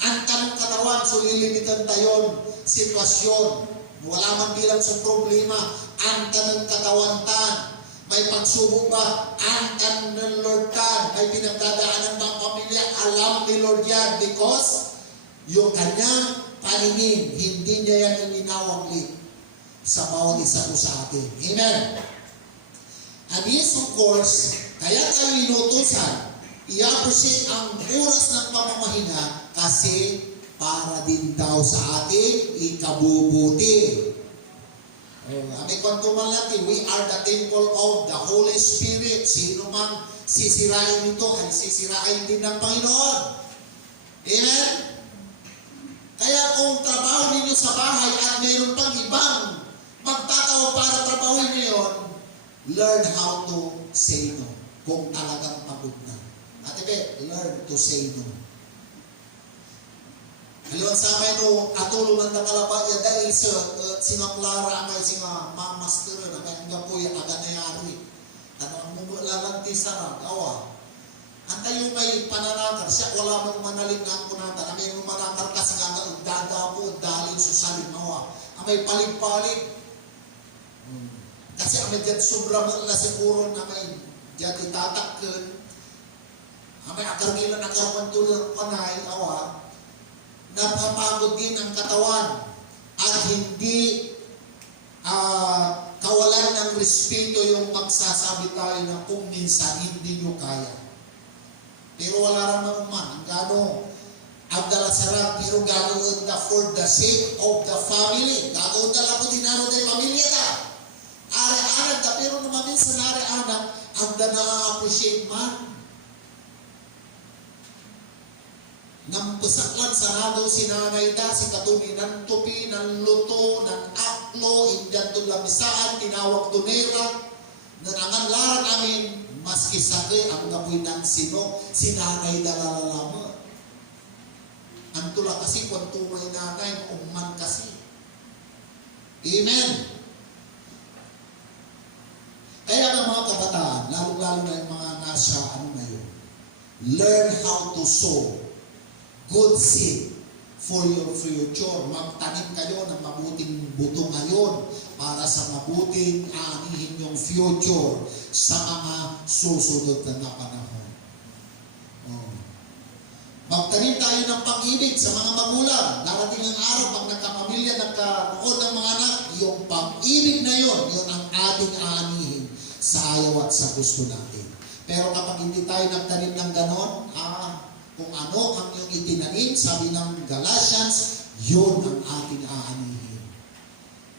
Ang kanang katawan, so lilimitan tayo sitwasyon. Wala man bilang sa problema, ang kanang katawan tan. May pagsubok ba? Ang kanang Lord tan. May pinagdadaanan bang pamilya? Alam ni Lord yan because yung kanyang paningin, hindi niya yan ininawaglit sa bawat isa po sa atin. Amen. And yes, of course, kaya tayo inutusan, i-appreciate ang oras ng pamamahinga kasi para din daw sa atin ikabubuti. May kwanto man natin, we are the temple of the Holy Spirit. Sino mang sisirain ito ay sisirain din ng Panginoon. Amen? Kaya kung trabaho ninyo sa bahay at mayroon pang ibang magtataw para trabahoin niyo yun, learn how to say no. Kung talagang pagod na. Ate Be, learn to say no. Haliwan sa amin no, atulungan na kalaba ya dahil sa singa Clara may singa master na may hanggang po yung aga nayari. Ang mumulalanti sa awa. Antay yung may pananakar, siya wala mong manaling na kunata, na may manakar kasi nga dadapo, dalin susalin mawa. Ang may palig-palig. Kasi ang may dyan sobra mo na siguro na may dyan itatakkan. Ang may akargilan na karuman tulad panay, awa. Napapagod din ang katawan at hindi kawalan ng respeto yung magsasabi tayo na kung minsan hindi nyo kaya. Pero wala naman man, ang gano abdala sarap, pero gagawin na for the sake of the family. Gagawin na lang po dinaro na pamilya na. Are-anak na, pero naman minsan are-anak, ang na na-appreciate man. Nampasaklan sa nagaw si nanay da, si katuni ng tupi, ng luto, ng aklo, indyan doon lamisaan, tinawag donera, nananganlaran namin, maski sakay, ang gapoy ng sino, si nanay da lalalaman. Antula kasi, kung tumay nanay, umman kasi. Amen. Kaya nga mga kabataan, lalo-lalo na yung mga nasa, learn how to sow good seed for your future. Magtanim kayo ng mabuting buto ngayon para sa mabuting anihin yung future sa mga susunod na panahon. Magtanim tayo ng pag-ibig sa mga magulang. Darating ang araw, pag nagkapamilya, nagkaroon ng mga anak, yung pag-ibig na yun ang ating anihin sa ayaw at sa gusto natin. Pero kapag hindi tayo nagtanim ng ganon, kung ano ang iyong itinanim, sabi ng Galatians, yun ang ating aanihin.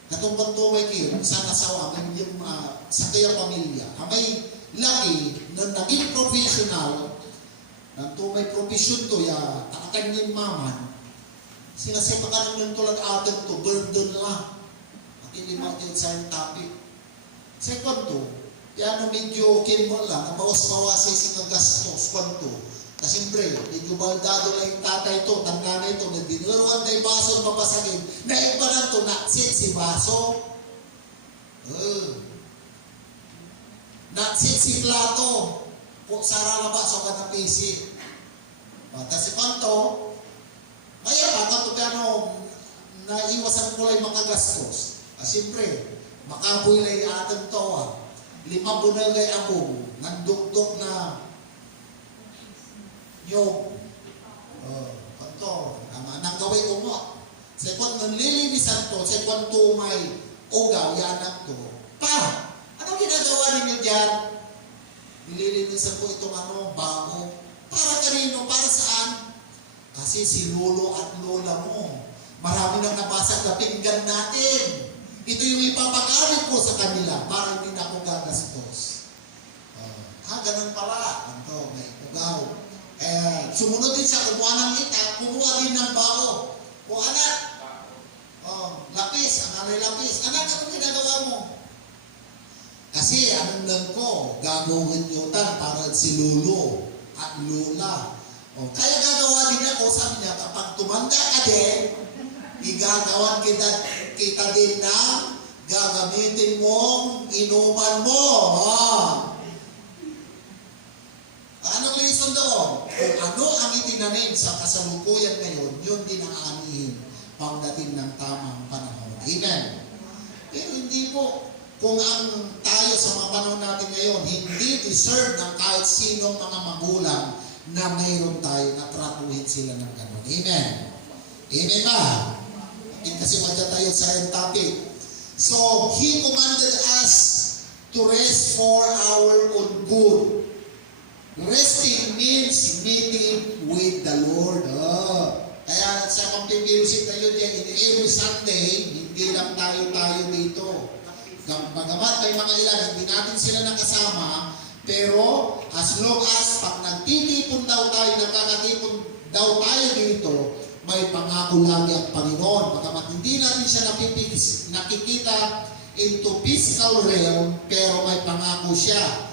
Katong tumay kayo, sa nasawa, may yung sa kaya pamilya, may laki na naging professional, na tumay profession to, takakan yung maman, sinasipakan ng tulad atin to, burden lang. At hindi mo ito sa yung topic. Second to, yan medyo kinmol lang, nabawas-bawas si gastos, kwanto. Kasi siyempre, medyo baldado lang yung tatay to, tanda na ito, nagdinuruan na yung baso mapasagin, naiba na ito, naksit si baso. Naksit si plato, kung sarala baso ka na pisi. Kasi kwanto, maya pa, kwanto kano, naiwasan ko lang yung mga gastos. Kasi siyempre, makaboy lang yung ating to, 5 bunagay ako, nagdukdok na yung nang gaway umot. Sekon nalilinisan to, sekon tumay ugaw, yanak to. Pa! Anong ginagawa ninyo dyan? Nililinisan ko itong bago. Para kanino? Para saan? Kasi si lolo at lola mo, marami nang nabasag na pinggan natin. Ito yung ipapagamit ko sa kanila para hindi na ako gagastos. Ganun pala. Ito, may ugaw. Sumunod din siya, kumuha ng itak, kumuha din ng bao. O anak, lapis, ang alay lapis. Anak, anong ginagawa mo? Kasi anong lang ko, gagawin nyo para si lolo at lola. Kaya gagawa din ako, sabi niya, kapag tumanda ka din, igagawan kita din na gagamitin mong inuman mo. Anong lesson doon? Kung ano ang itinanim sa kasalukuyan ngayon, yun din ang anihin pagdating ng tamang panahon. Amen. Pero hindi po. Kung ang tayo sa mga panahon natin ngayon, hindi deserve ng kahit sinong mga magulang na mayroon tayo na tratuhin sila ng gano'n. Amen. Amen ba? Kasi madya tayo sa topic. So, He commanded us to rest for our own good. Resting means meeting with the Lord. Kaya sa pagpipilusin tayo dyan, every Sunday, hindi lang tayo dito. Bagamat may mga ilan, hindi natin sila nakasama, pero as long as pag nagtitipon daw tayo, nagkakatipon daw tayo dito, may pangako lagi ang Panginoon. Bagamat hindi natin siya nakikita into physical realm, pero may pangako siya.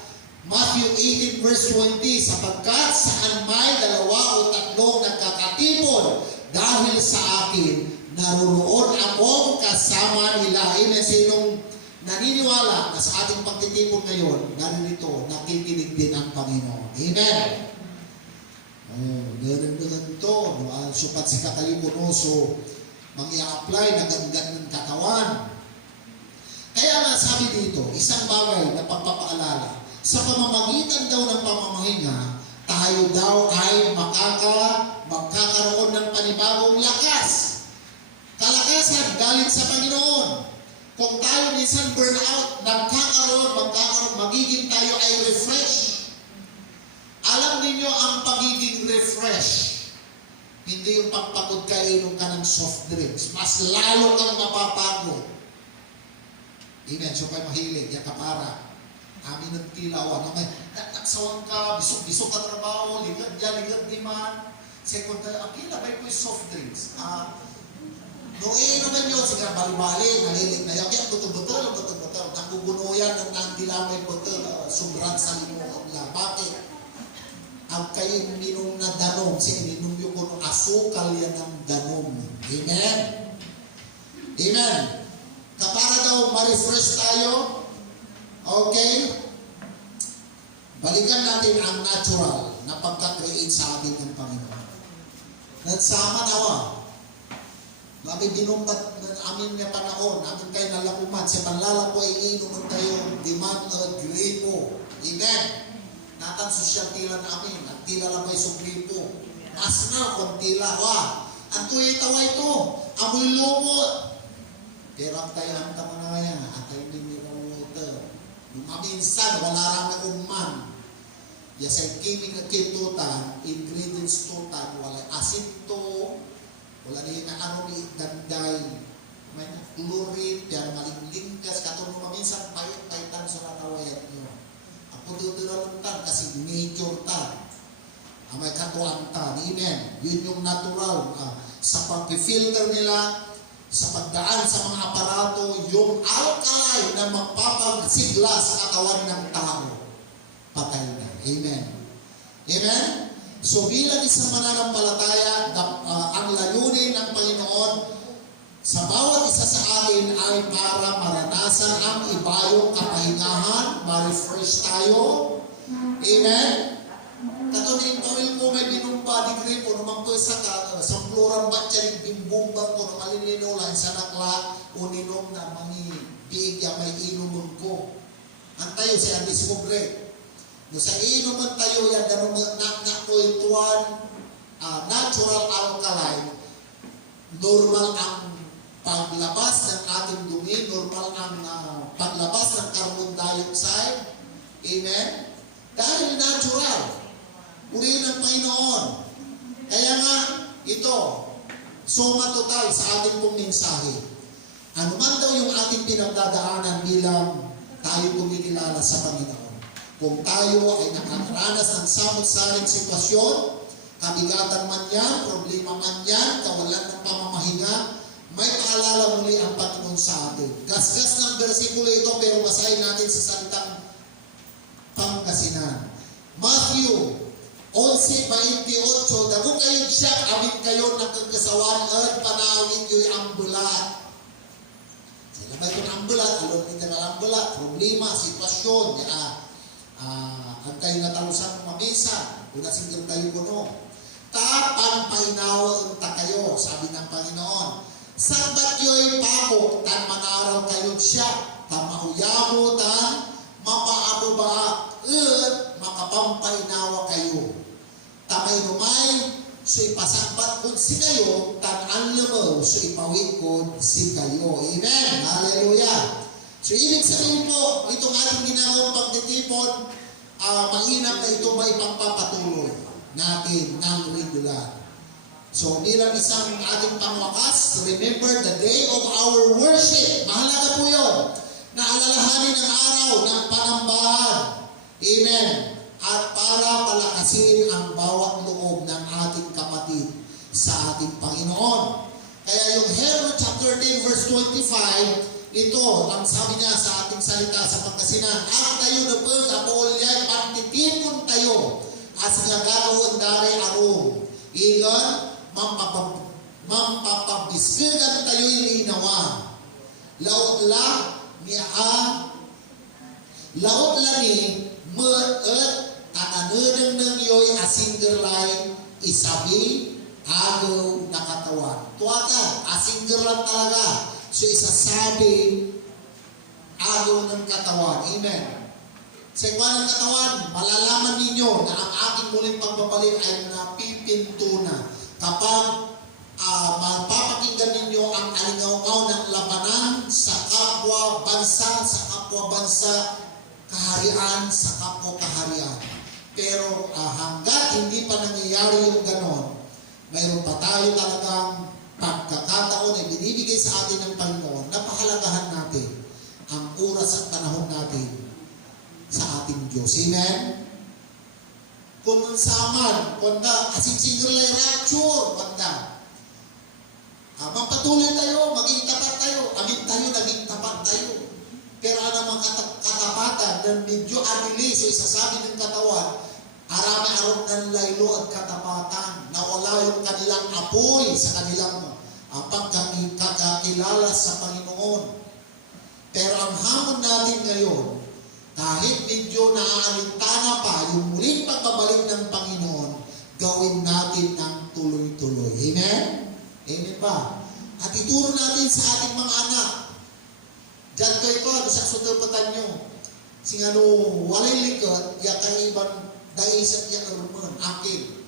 Matthew 18 verse 20, sapagkat saan may 2 o 3 nagkakatipon dahil sa akin, naroon akong kasama nila. Amen. Sinong naniniwala na sa ating pagtitipon ngayon, narito, nakikinig din ang Panginoon. Amen. Ganun to. Supat si kakalimuno, so mag-i-apply na ganun ng katawan. Kaya nga sabi dito, isang bagay na pagpapaalala, sa pamamagitan daw ng pamamahinga, tayo daw ay magkakaroon ng panibagong lakas. Kalakasan galing sa Panginoon. Kung tayo minsan burnout, magiging tayo ay refresh. Alam ninyo ang pagiging refresh. Hindi yung pagpagod ka, inom ka ng soft drinks. Mas lalo kang mapapagod. Amen. So kayo mahilig, yan kapara. Amin nagtilaw, nagsawang ka, bisok-bisok ka trabaho, ligad di man. Second tayo, akila ba yung soft drinks? Nung iinuman yun, sige, bali-bali, nalilig na yun. Kaya buto-buto. Nakugunuyan ng nandilamay buto, sobrang sa limuot na. Bakit? Ang kayo minum na danom, ininom yung kung asukal yan ng danom. Amen? Amen? Kapara daw, ma-refresh tayo. Okay? Balikan natin ang natural na pagka-create sa atin ng Panginoon. Nagsama nawa. Kami binumbat ng amin niya panahon, amin kayo nalakuman, sa panlalako ay inuman tayo, demand na gripo. Amen. Natang sosyal tila na amin, at tila lang may sugripo. Mas na, kung tila, ang tuwi-tawa ito, amoy lumot. Pero ang tayo ang tama na kaya, at tayo hindi water. Maminsan, wala ramang umman. Yasay kimik at kintutan, ingredients tutan, wala asin to, wala niya na ano ni danday, may chlorine, yan malinglingas, katulong maminsan payit-payitan sa natawayan nyo. Ako duduraluntan kasi nature tan. May katuan tan. Amen. Yun yung natural. Sa pag-filter nila, sa pagdaan sa mga aparato, yung alkali na magpapagsigla sa katawan ng tao, patay na. Amen. Amen? So bilang isang mananampalataya, ang layunin ng Panginoon sa bawat isa sa atin ay para maranasan ang ibayong kapahingahan, ma-refresh tayo. Amen? Katunin tawil ko may binumba di gripo naman po sa plural batya rin bimbumbang ko na malilinulan sa nakla o ninom na bigya may inumun ko. Ang tayo siya discovery. No sa inuman tayo yan, nakuituan, natural alkaline, normal ang paglabas ng ating dumi, normal ang paglabas ng carbon dioxide. Amen? Dahil natural. Purihin ng Panginoon. Kaya nga, ito, suma total sa ating pong mensahe. Ano man daw yung ating pinagdadaanan bilang tayo kumikilala sa Panginoon. Kung tayo ay nakakaranas ng samot-saring sitwasyon, kabigatan man yan, problema man yan, kawalan ng pamamahinga, may paalala muli ang Panginoon sa atin. Gasgas ng bersikulo ito, pero basahin natin sa salitang Pangasinan. Matthew 11:28, dago kayo siya, awit kayo ng kagasawan at panawin yo'y ambulat. Sila ba yung ambulat? Alon din na ambulat, problema, sitwasyon, ang kayo natalusan ng mamisa, una singgil kayo kuno. Tapan painawa unta kayo, sabi ng Panginoon. Sabat yo'y pabok, tan manaraw kayo siya, tamauyamo tan, mapaabo ba, makapampainawa kayo. Tamay numay, so ipasakbat kun si kayo, tan anlamaw, so ipawit kun si kayo. Amen. Hallelujah. So ibig sabihin po, itong ating ginagawang pagtitipon, mainam na ito may pagpapatuloy natin ng regular. So bilang isang ating pangwakas, remember the day of our worship. Mahalaga po yun. Naalalahanin ang araw ng panambahan. Amen. At para palakasin ang bawat loob ng ating kapatid sa ating Panginoon. Kaya yung Hebrews chapter 10 verse 25, ito ang sabi niya sa ating salita sa Pangasinan. Ang tayo na po, kapulyay, pagtitipon tayo as gagawin dari arong. Ilan, mampapabisigan tayo ilinawa. Laot la ni, meet, tananudang ng yoy asinggerlay, isabi, agaw na katawan. Tuwakan, asinggerlan talaga. So isasabi, agaw ng katawan. Amen. Sa iba ng katawan, malalaman ninyo na ang ating muling pagbabalik ay napipinto na. Kapag mapapakinggan ninyo ang alingaw-ngaw ng labanan sa kapwa bansa, kaharian sa kapwa kaharian. Pero hanggat hindi pa nangyayari yung ganon, mayroon pa tayo talagang pagkakataon na binibigay sa atin ng Panginoon, napahalagahan natin ang oras at panahon natin sa ating Diyos. Amen? kung saman, kung na, single rapture, kung na. Magpatuloy tayo, maging tapat tayo, naging tapat tayo. Pero ang mga katapatan na medyo anili, so isasabi ng katawan, arami-arong ng laylo at katapatan, na wala yung kanilang apoy sa kanilang pagkakilala sa Panginoon. Pero ang hamon natin ngayon, kahit medyo naaalintana pa yung muling pagbabalik ng Panginoon, gawin natin ng tuloy-tuloy. Amen? Amen ba? At ituro natin sa ating mga anak. Diyan ko ito, sa sutapatan nyo. Sing walay likod, yakaiban daisat ya karuman, akin.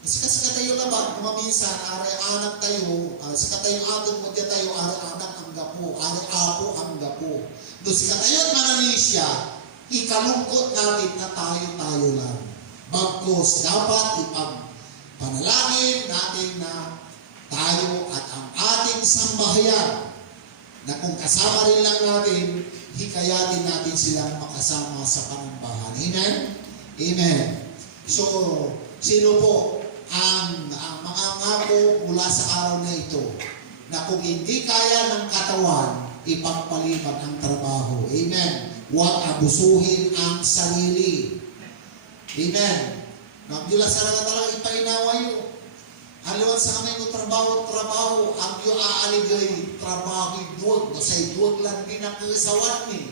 Sikat tayo laban, kumaminsan, aray anak tayo, sikat tayo atin mo diya tayo, aray anak ang gapo, aray apo ang gapo. Doon sikat tayo at mananisya, ikalungkot natin na tayo lang. Bagkos, dapat ipagpanalangin natin na tayo at ang ating sambahayan na kung kasama rin lang natin, hikayatin natin silang makasama sa panambahan. Amen? Amen. So, sino po ang mga ngako mula sa araw na ito na kung hindi kaya ng katawan, ipagpaliban ang trabaho. Amen. Huwag abusuhin ang sarili. Amen. Magdula sa lang talaga ipainawa yun. Haliwan sa kamay mo trabaho, ang yung aaligay trabaho duwag. No sa'y duwag lang din ang kasawan ni.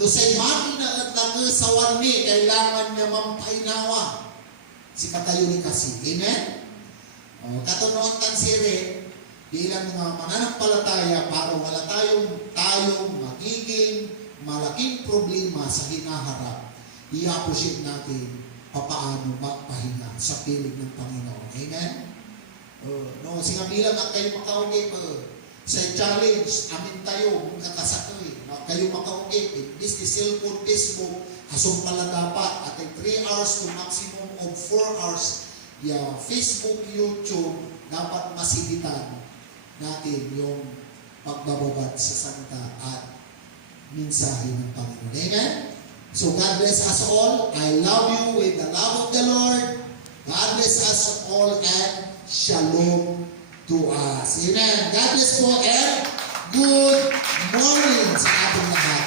No sa'y makina at ang kasawan ni, kailangan niya mampainawa. Si katayo ni kasi. Amen? Katunoon tan sire, bilang mga mananampalataya para wala tayong magiging malaking problema sa hinaharap. I-appreciate natin papaano magpahinga sa piling ng Panginoon. Amen? No, singa bilang ang kayo makaugit sa challenge, amin tayo, kakasakoy. Kayo makaugit, imbis ni cellphone, Facebook, asong pala dapat at 3 hours to maximum of 4 hours. Facebook, YouTube, dapat masigitan natin yung pagbababad sa salita at mensahe ng Panginoon. Amen? So God bless us all. I love you with the love of the Lord. God bless us all and shalom to us. Amen. God bless po and good morning sa ating lahat.